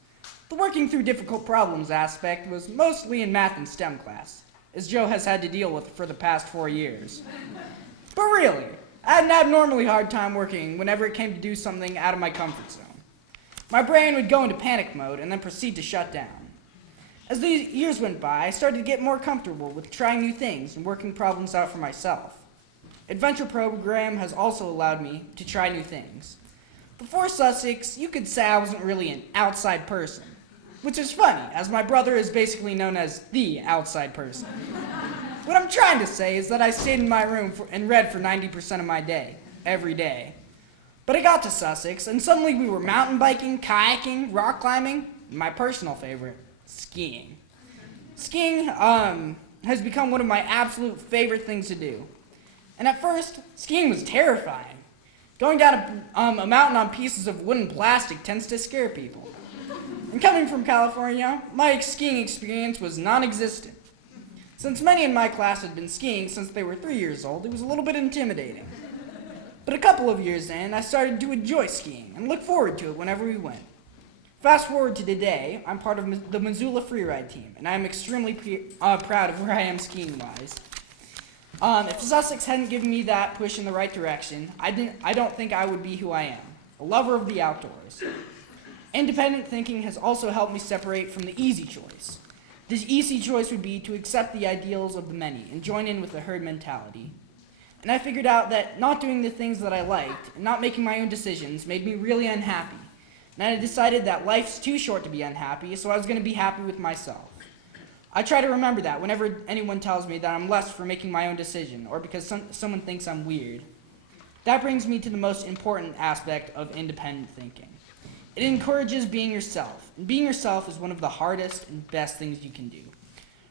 The working through difficult problems aspect was mostly in math and STEM class, as Joe has had to deal with for the past 4 years. But really, I had an abnormally hard time working whenever it came to do something out of my comfort zone. My brain would go into panic mode and then proceed to shut down. As the years went by, I started to get more comfortable with trying new things and working problems out for myself. Adventure program has also allowed me to try new things. Before Sussex, you could say I wasn't really an outside person, which is funny, as my brother is basically known as the outside person. What I'm trying to say is that I stayed in my room and read for 90% of my day, every day. But I got to Sussex, and suddenly we were mountain biking, kayaking, rock climbing, and my personal favorite, skiing. Skiing has become one of my absolute favorite things to do. And at first, skiing was terrifying. Going down a mountain on pieces of wooden plastic tends to scare people. And coming from California, my skiing experience was non-existent. Since many in my class had been skiing since they were 3 years old, it was a little bit intimidating. But a couple of years in, I started to enjoy skiing and look forward to it whenever we went. Fast forward to today, I'm part of the Missoula Freeride team, and I'm extremely proud of where I am skiing-wise. If Sussex hadn't given me that push in the right direction, I don't think I would be who I am, a lover of the outdoors. Independent thinking has also helped me separate from the easy choice. The easy choice would be to accept the ideals of the many and join in with the herd mentality. And I figured out that not doing the things that I liked and not making my own decisions made me really unhappy. And I decided that life's too short to be unhappy, so I was going to be happy with myself. I try to remember that whenever anyone tells me that I'm less for making my own decision or because someone thinks I'm weird. That brings me to the most important aspect of independent thinking. It encourages being yourself, and being yourself is one of the hardest and best things you can do.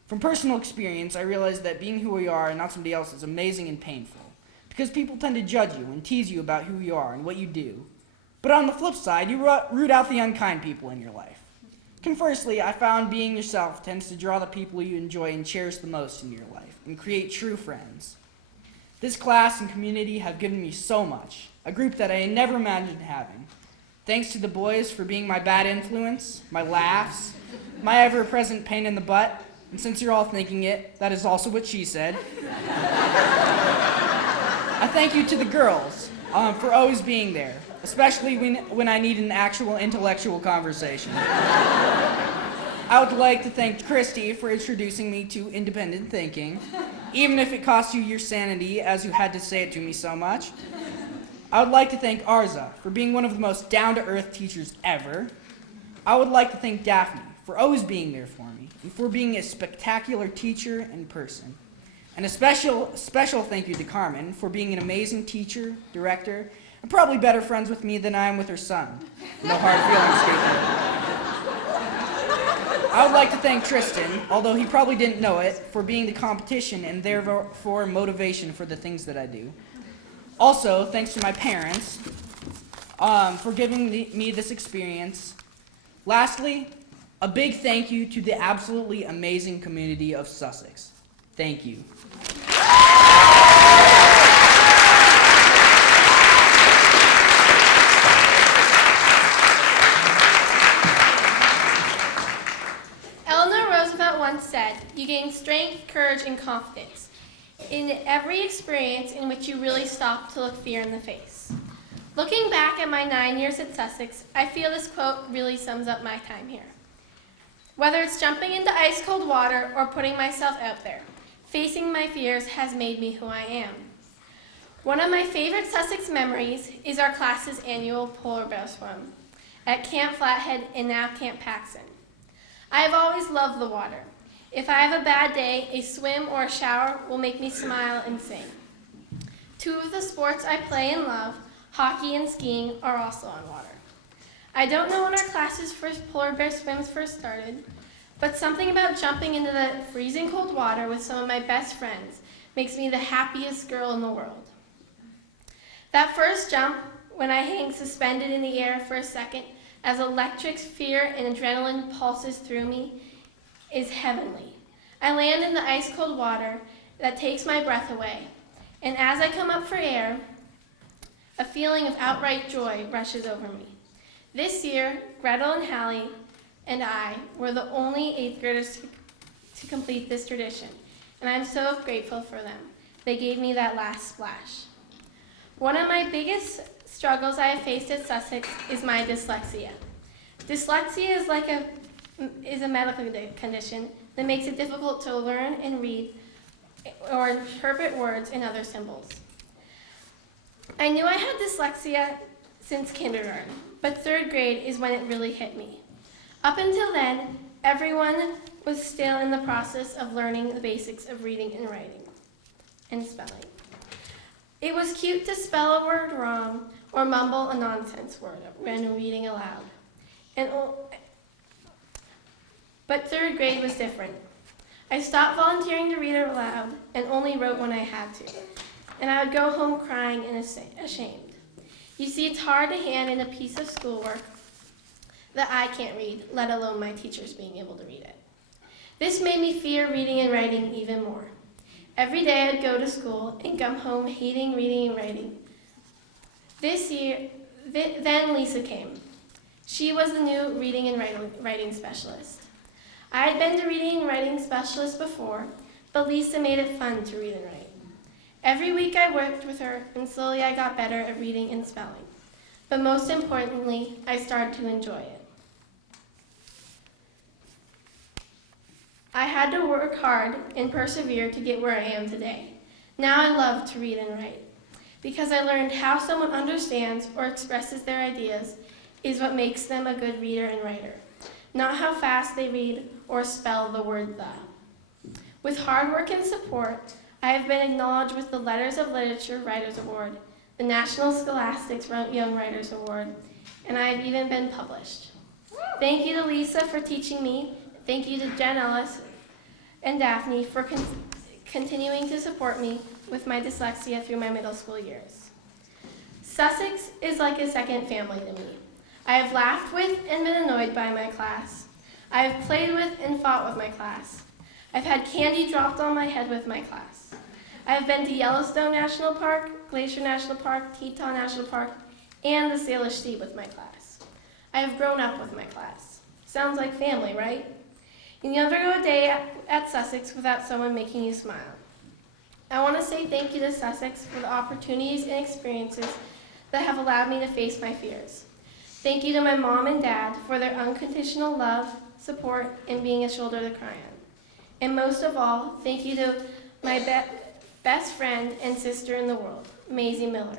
From personal experience, I realized that being who you are and not somebody else is amazing and painful, because people tend to judge you and tease you about who you are and what you do. But on the flip side, you root out the unkind people in your life. Conversely, I found being yourself tends to draw the people you enjoy and cherish the most in your life and create true friends. This class and community have given me so much, a group that I never imagined having. Thanks to the boys for being my bad influence, my laughs, my ever-present pain in the butt, and since you're all thinking it, that is also what she said. I thank you to the girls for always being there, especially when I need an actual intellectual conversation. I would like to thank Christy for introducing me to independent thinking, even if it cost you your sanity as you had to say it to me so much. I would like to thank Arza for being one of the most down-to-earth teachers ever. I would like to thank Daphne for always being there for me and for being a spectacular teacher in person. And a special thank you to Carmen for being an amazing teacher, director, and probably better friends with me than I am with her son. No hard feelings, Skater. I would like to thank Tristan, although he probably didn't know it, for being the competition and therefore motivation for the things that I do. Also, thanks to my parents for giving me this experience. Lastly, a big thank you to the absolutely amazing community of Sussex. Thank you. Eleanor Roosevelt once said, "You gain strength, courage, and confidence in every experience in which you really stop to look fear in the face." Looking back at my 9 years at Sussex, I feel this quote really sums up my time here. Whether it's jumping into ice-cold water or putting myself out there, facing my fears has made me who I am. One of my favorite Sussex memories is our class's annual polar bear swim at Camp Flathead and now Camp Paxton. I have always loved the water. If I have a bad day, a swim or a shower will make me smile and sing. Two of the sports I play and love, hockey and skiing, are also on water. I don't know when our class's first polar bear swims first started, but something about jumping into the freezing cold water with some of my best friends makes me the happiest girl in the world. That first jump, when I hang suspended in the air for a second as electric fear and adrenaline pulses through me, is heavenly. I land in the ice-cold water that takes my breath away, and as I come up for air, a feeling of outright joy rushes over me. This year, Gretel and Hallie and I were the only 8th graders to complete this tradition, and I'm so grateful for them. They gave me that last splash. One of my biggest struggles I have faced at Sussex is my dyslexia. Dyslexia is a medical condition that makes it difficult to learn and read or interpret words and other symbols. I knew I had dyslexia since kindergarten, but 3rd grade is when it really hit me. Up until then, everyone was still in the process of learning the basics of reading and writing and spelling. It was cute to spell a word wrong or mumble a nonsense word when reading aloud. But 3rd grade was different. I stopped volunteering to read aloud and only wrote when I had to. And I would go home crying and ashamed. You see, it's hard to hand in a piece of schoolwork that I can't read, let alone my teachers being able to read it. This made me fear reading and writing even more. Every day I'd go to school and come home hating reading and writing. This year, then Lisa came. She was the new reading and writing specialist. I had been to reading and writing specialist before, but Lisa made it fun to read and write. Every week I worked with her, and slowly I got better at reading and spelling. But most importantly, I started to enjoy it. I had to work hard and persevere to get where I am today. Now I love to read and write, because I learned how someone understands or expresses their ideas is what makes them a good reader and writer, not how fast they read or spell the word the. With hard work and support, I have been acknowledged with the Letters of Literature Writers Award, the National Scholastics Young Writers Award, and I have even been published. Thank you to Lisa for teaching me. Thank you to Jen Ellis and Daphne for continuing to support me with my dyslexia through my middle school years. Sussex is like a second family to me. I have laughed with and been annoyed by my class. I have played with and fought with my class. I've had candy dropped on my head with my class. I have been to Yellowstone National Park, Glacier National Park, Teton National Park, and the Salish Sea with my class. I have grown up with my class. Sounds like family, right? You never go a day at Sussex without someone making you smile. I want to say thank you to Sussex for the opportunities and experiences that have allowed me to face my fears. Thank you to my mom and dad for their unconditional love, support, and being a shoulder to cry on. And most of all, thank you to my best friend and sister in the world, Maisie Miller.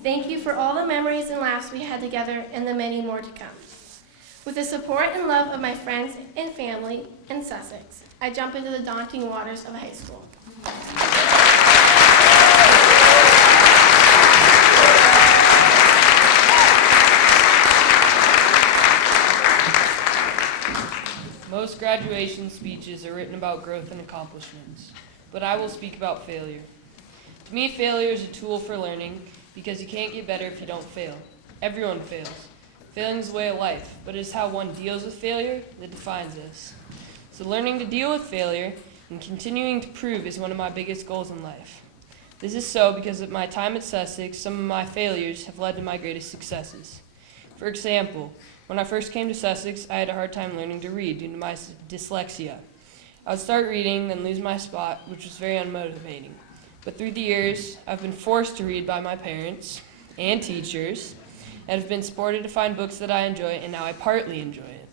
Thank you for all the memories and laughs we had together and the many more to come. With the support and love of my friends and family in Sussex, I jump into the daunting waters of high school. Most graduation speeches are written about growth and accomplishments, but I will speak about failure. To me, failure is a tool for learning because you can't get better if you don't fail. Everyone fails. Failing is a way of life, but it is how one deals with failure that defines us. So learning to deal with failure and continuing to prove is one of my biggest goals in life. This is so because of my time at Sussex, some of my failures have led to my greatest successes. For example, when I first came to Sussex, I had a hard time learning to read due to my dyslexia. I would start reading, then lose my spot, which was very unmotivating. But through the years, I've been forced to read by my parents and teachers, and have been supported to find books that I enjoy, and now I partly enjoy it.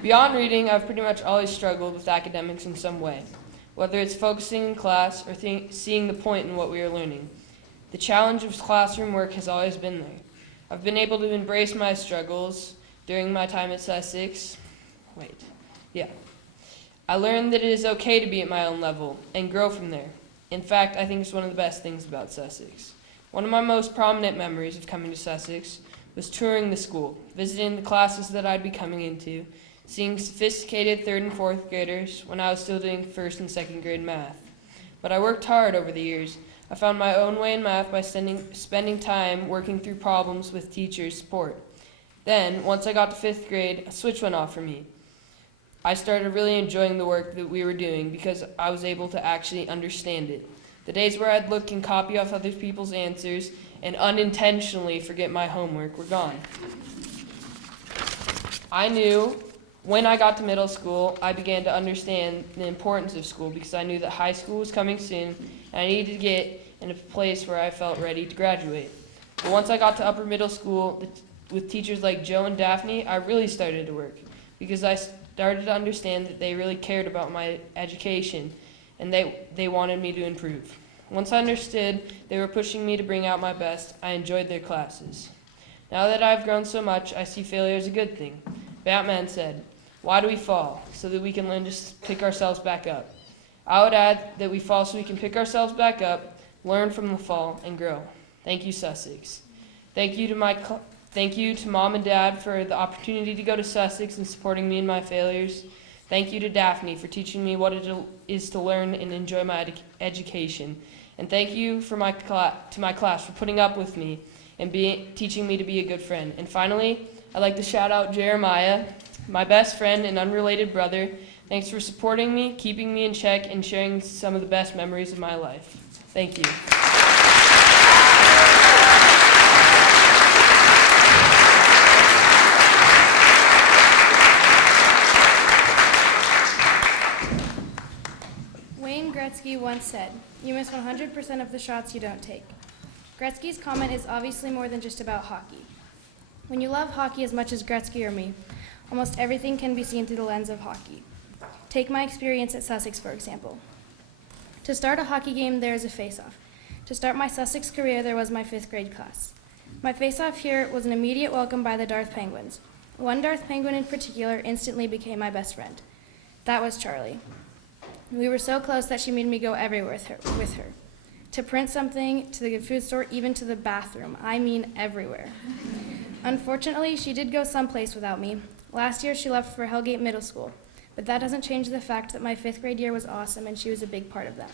Beyond reading, I've pretty much always struggled with academics in some way, whether it's focusing in class or seeing the point in what we are learning. The challenge of classroom work has always been there. I've been able to embrace my struggles during my time at Sussex. I learned that it is okay to be at my own level and grow from there. In fact, I think it's one of the best things about Sussex. One of my most prominent memories of coming to Sussex was touring the school, visiting the classes that I'd be coming into, seeing sophisticated 3rd and 4th graders when I was still doing 1st and 2nd grade math. But I worked hard over the years. I found my own way in math by spending time working through problems with teachers' support. Then, once I got to 5th grade, a switch went off for me. I started really enjoying the work that we were doing because I was able to actually understand it. The days where I'd look and copy off other people's answers and unintentionally forget my homework were gone. I knew when I got to middle school, I began to understand the importance of school because I knew that high school was coming soon and I needed to get in a place where I felt ready to graduate. But once I got to upper middle school with teachers like Joe and Daphne, I really started to work because I started to understand that they really cared about my education and they wanted me to improve. Once I understood they were pushing me to bring out my best, I enjoyed their classes. Now that I've grown so much, I see failure as a good thing. Batman said, "Why do we fall? So that we can learn to pick ourselves back up." I would add that we fall so we can pick ourselves back up, learn from the fall, and grow. Thank you, Sussex. Thank you to Mom and Dad for the opportunity to go to Sussex and supporting me in my failures. Thank you to Daphne for teaching me what it is to learn and enjoy my education. And thank you to my class for putting up with me and teaching me to be a good friend. And finally, I'd like to shout out Jeremiah, my best friend and unrelated brother. Thanks for supporting me, keeping me in check, and sharing some of the best memories of my life. Thank you. Gretzky once said, "You miss 100% of the shots you don't take." Gretzky's comment is obviously more than just about hockey. When you love hockey as much as Gretzky or me, almost everything can be seen through the lens of hockey. Take my experience at Sussex, for example. To start a hockey game, there is a face-off. To start my Sussex career, there was my 5th grade class. My face-off here was an immediate welcome by the Darth Penguins. One Darth Penguin in particular instantly became my best friend. That was Charlie. We were so close that she made me go everywhere with her. To print something, to the food store, even to the bathroom. I mean everywhere. Unfortunately, she did go someplace without me. Last year, she left for Hellgate Middle School. But that doesn't change the fact that my 5th grade year was awesome and she was a big part of that.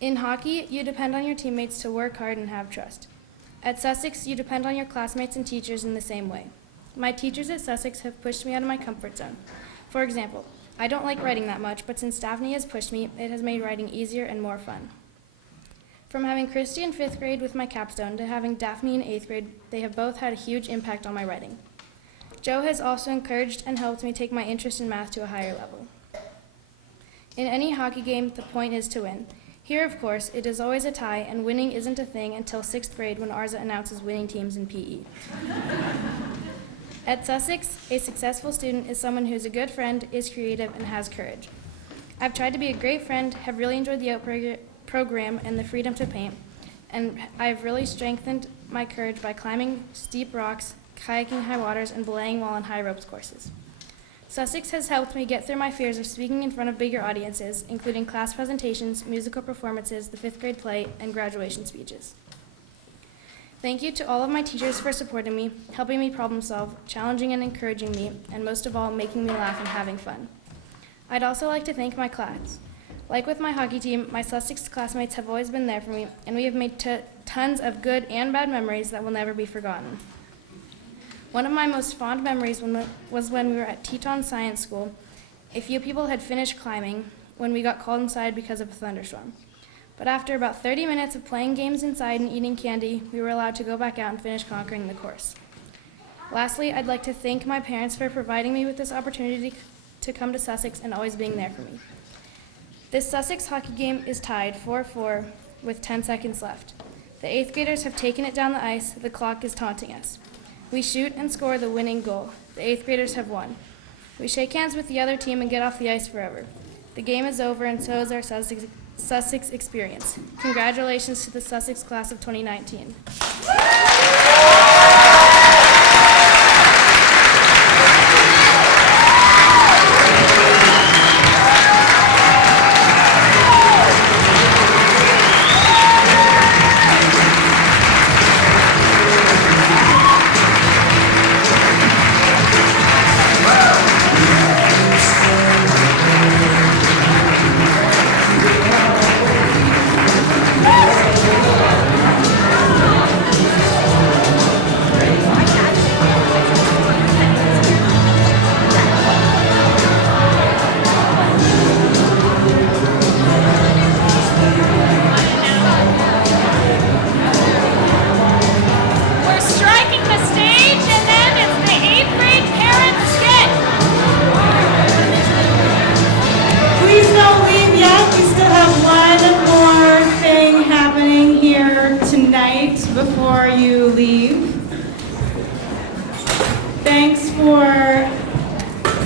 In hockey, you depend on your teammates to work hard and have trust. At Sussex, you depend on your classmates and teachers in the same way. My teachers at Sussex have pushed me out of my comfort zone. For example, I don't like writing that much, but since Daphne has pushed me, it has made writing easier and more fun. From having Christy in 5th grade with my capstone to having Daphne in 8th grade, they have both had a huge impact on my writing. Joe has also encouraged and helped me take my interest in math to a higher level. In any hockey game, the point is to win. Here, of course, it is always a tie, and winning isn't a thing until 6th grade when Arza announces winning teams in PE. At Sussex, a successful student is someone who's a good friend, is creative, and has courage. I've tried to be a great friend, have really enjoyed the art program and the freedom to paint, and I've really strengthened my courage by climbing steep rocks, kayaking high waters, and belaying while on high ropes courses. Sussex has helped me get through my fears of speaking in front of bigger audiences, including class presentations, musical performances, the 5th grade play, and graduation speeches. Thank you to all of my teachers for supporting me, helping me problem solve, challenging and encouraging me, and most of all, making me laugh and having fun. I'd also like to thank my class. Like with my hockey team, my Sussex classmates have always been there for me, and we have made tons of good and bad memories that will never be forgotten. One of my most fond memories was when we were at Teton Science School. A few people had finished climbing when we got called inside because of a thunderstorm. But after about 30 minutes of playing games inside and eating candy, we were allowed to go back out and finish conquering the course. Lastly, I'd like to thank my parents for providing me with this opportunity to come to Sussex and always being there for me. This Sussex hockey game is tied 4-4 with 10 seconds left. The 8th graders have taken it down the ice. The clock is taunting us. We shoot and score the winning goal. The 8th graders have won. We shake hands with the other team and get off the ice forever. The game is over, and so is our Sussex experience. Congratulations to the Sussex class of 2019. Before you leave, thanks for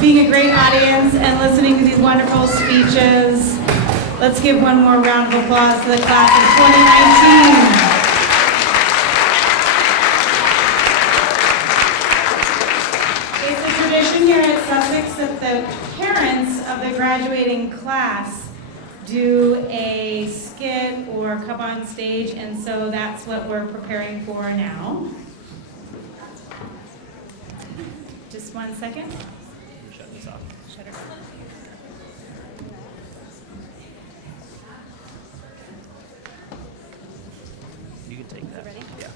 being a great audience and listening to these wonderful speeches. Let's give one more round of applause to the class of 2019. It's a tradition here at Sussex that the parents of the graduating class do a skit or come on stage, and so that's what we're preparing for now. Just 1 second. Shut this off. Shut it off. You can take that. Ready? Yeah.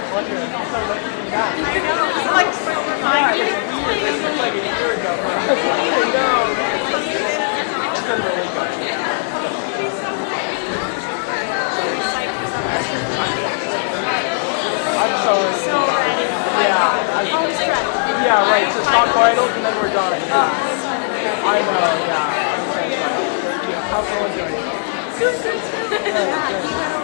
my pleasure. It's so nice to be back. I know, it's like so reminding. This was like a year ago. I know. It's been really good. I'm so ready. Yeah, right. So stock vitals and then we're done. I know, yeah. I'm so excited. Thank you. How's everyone doing? Good.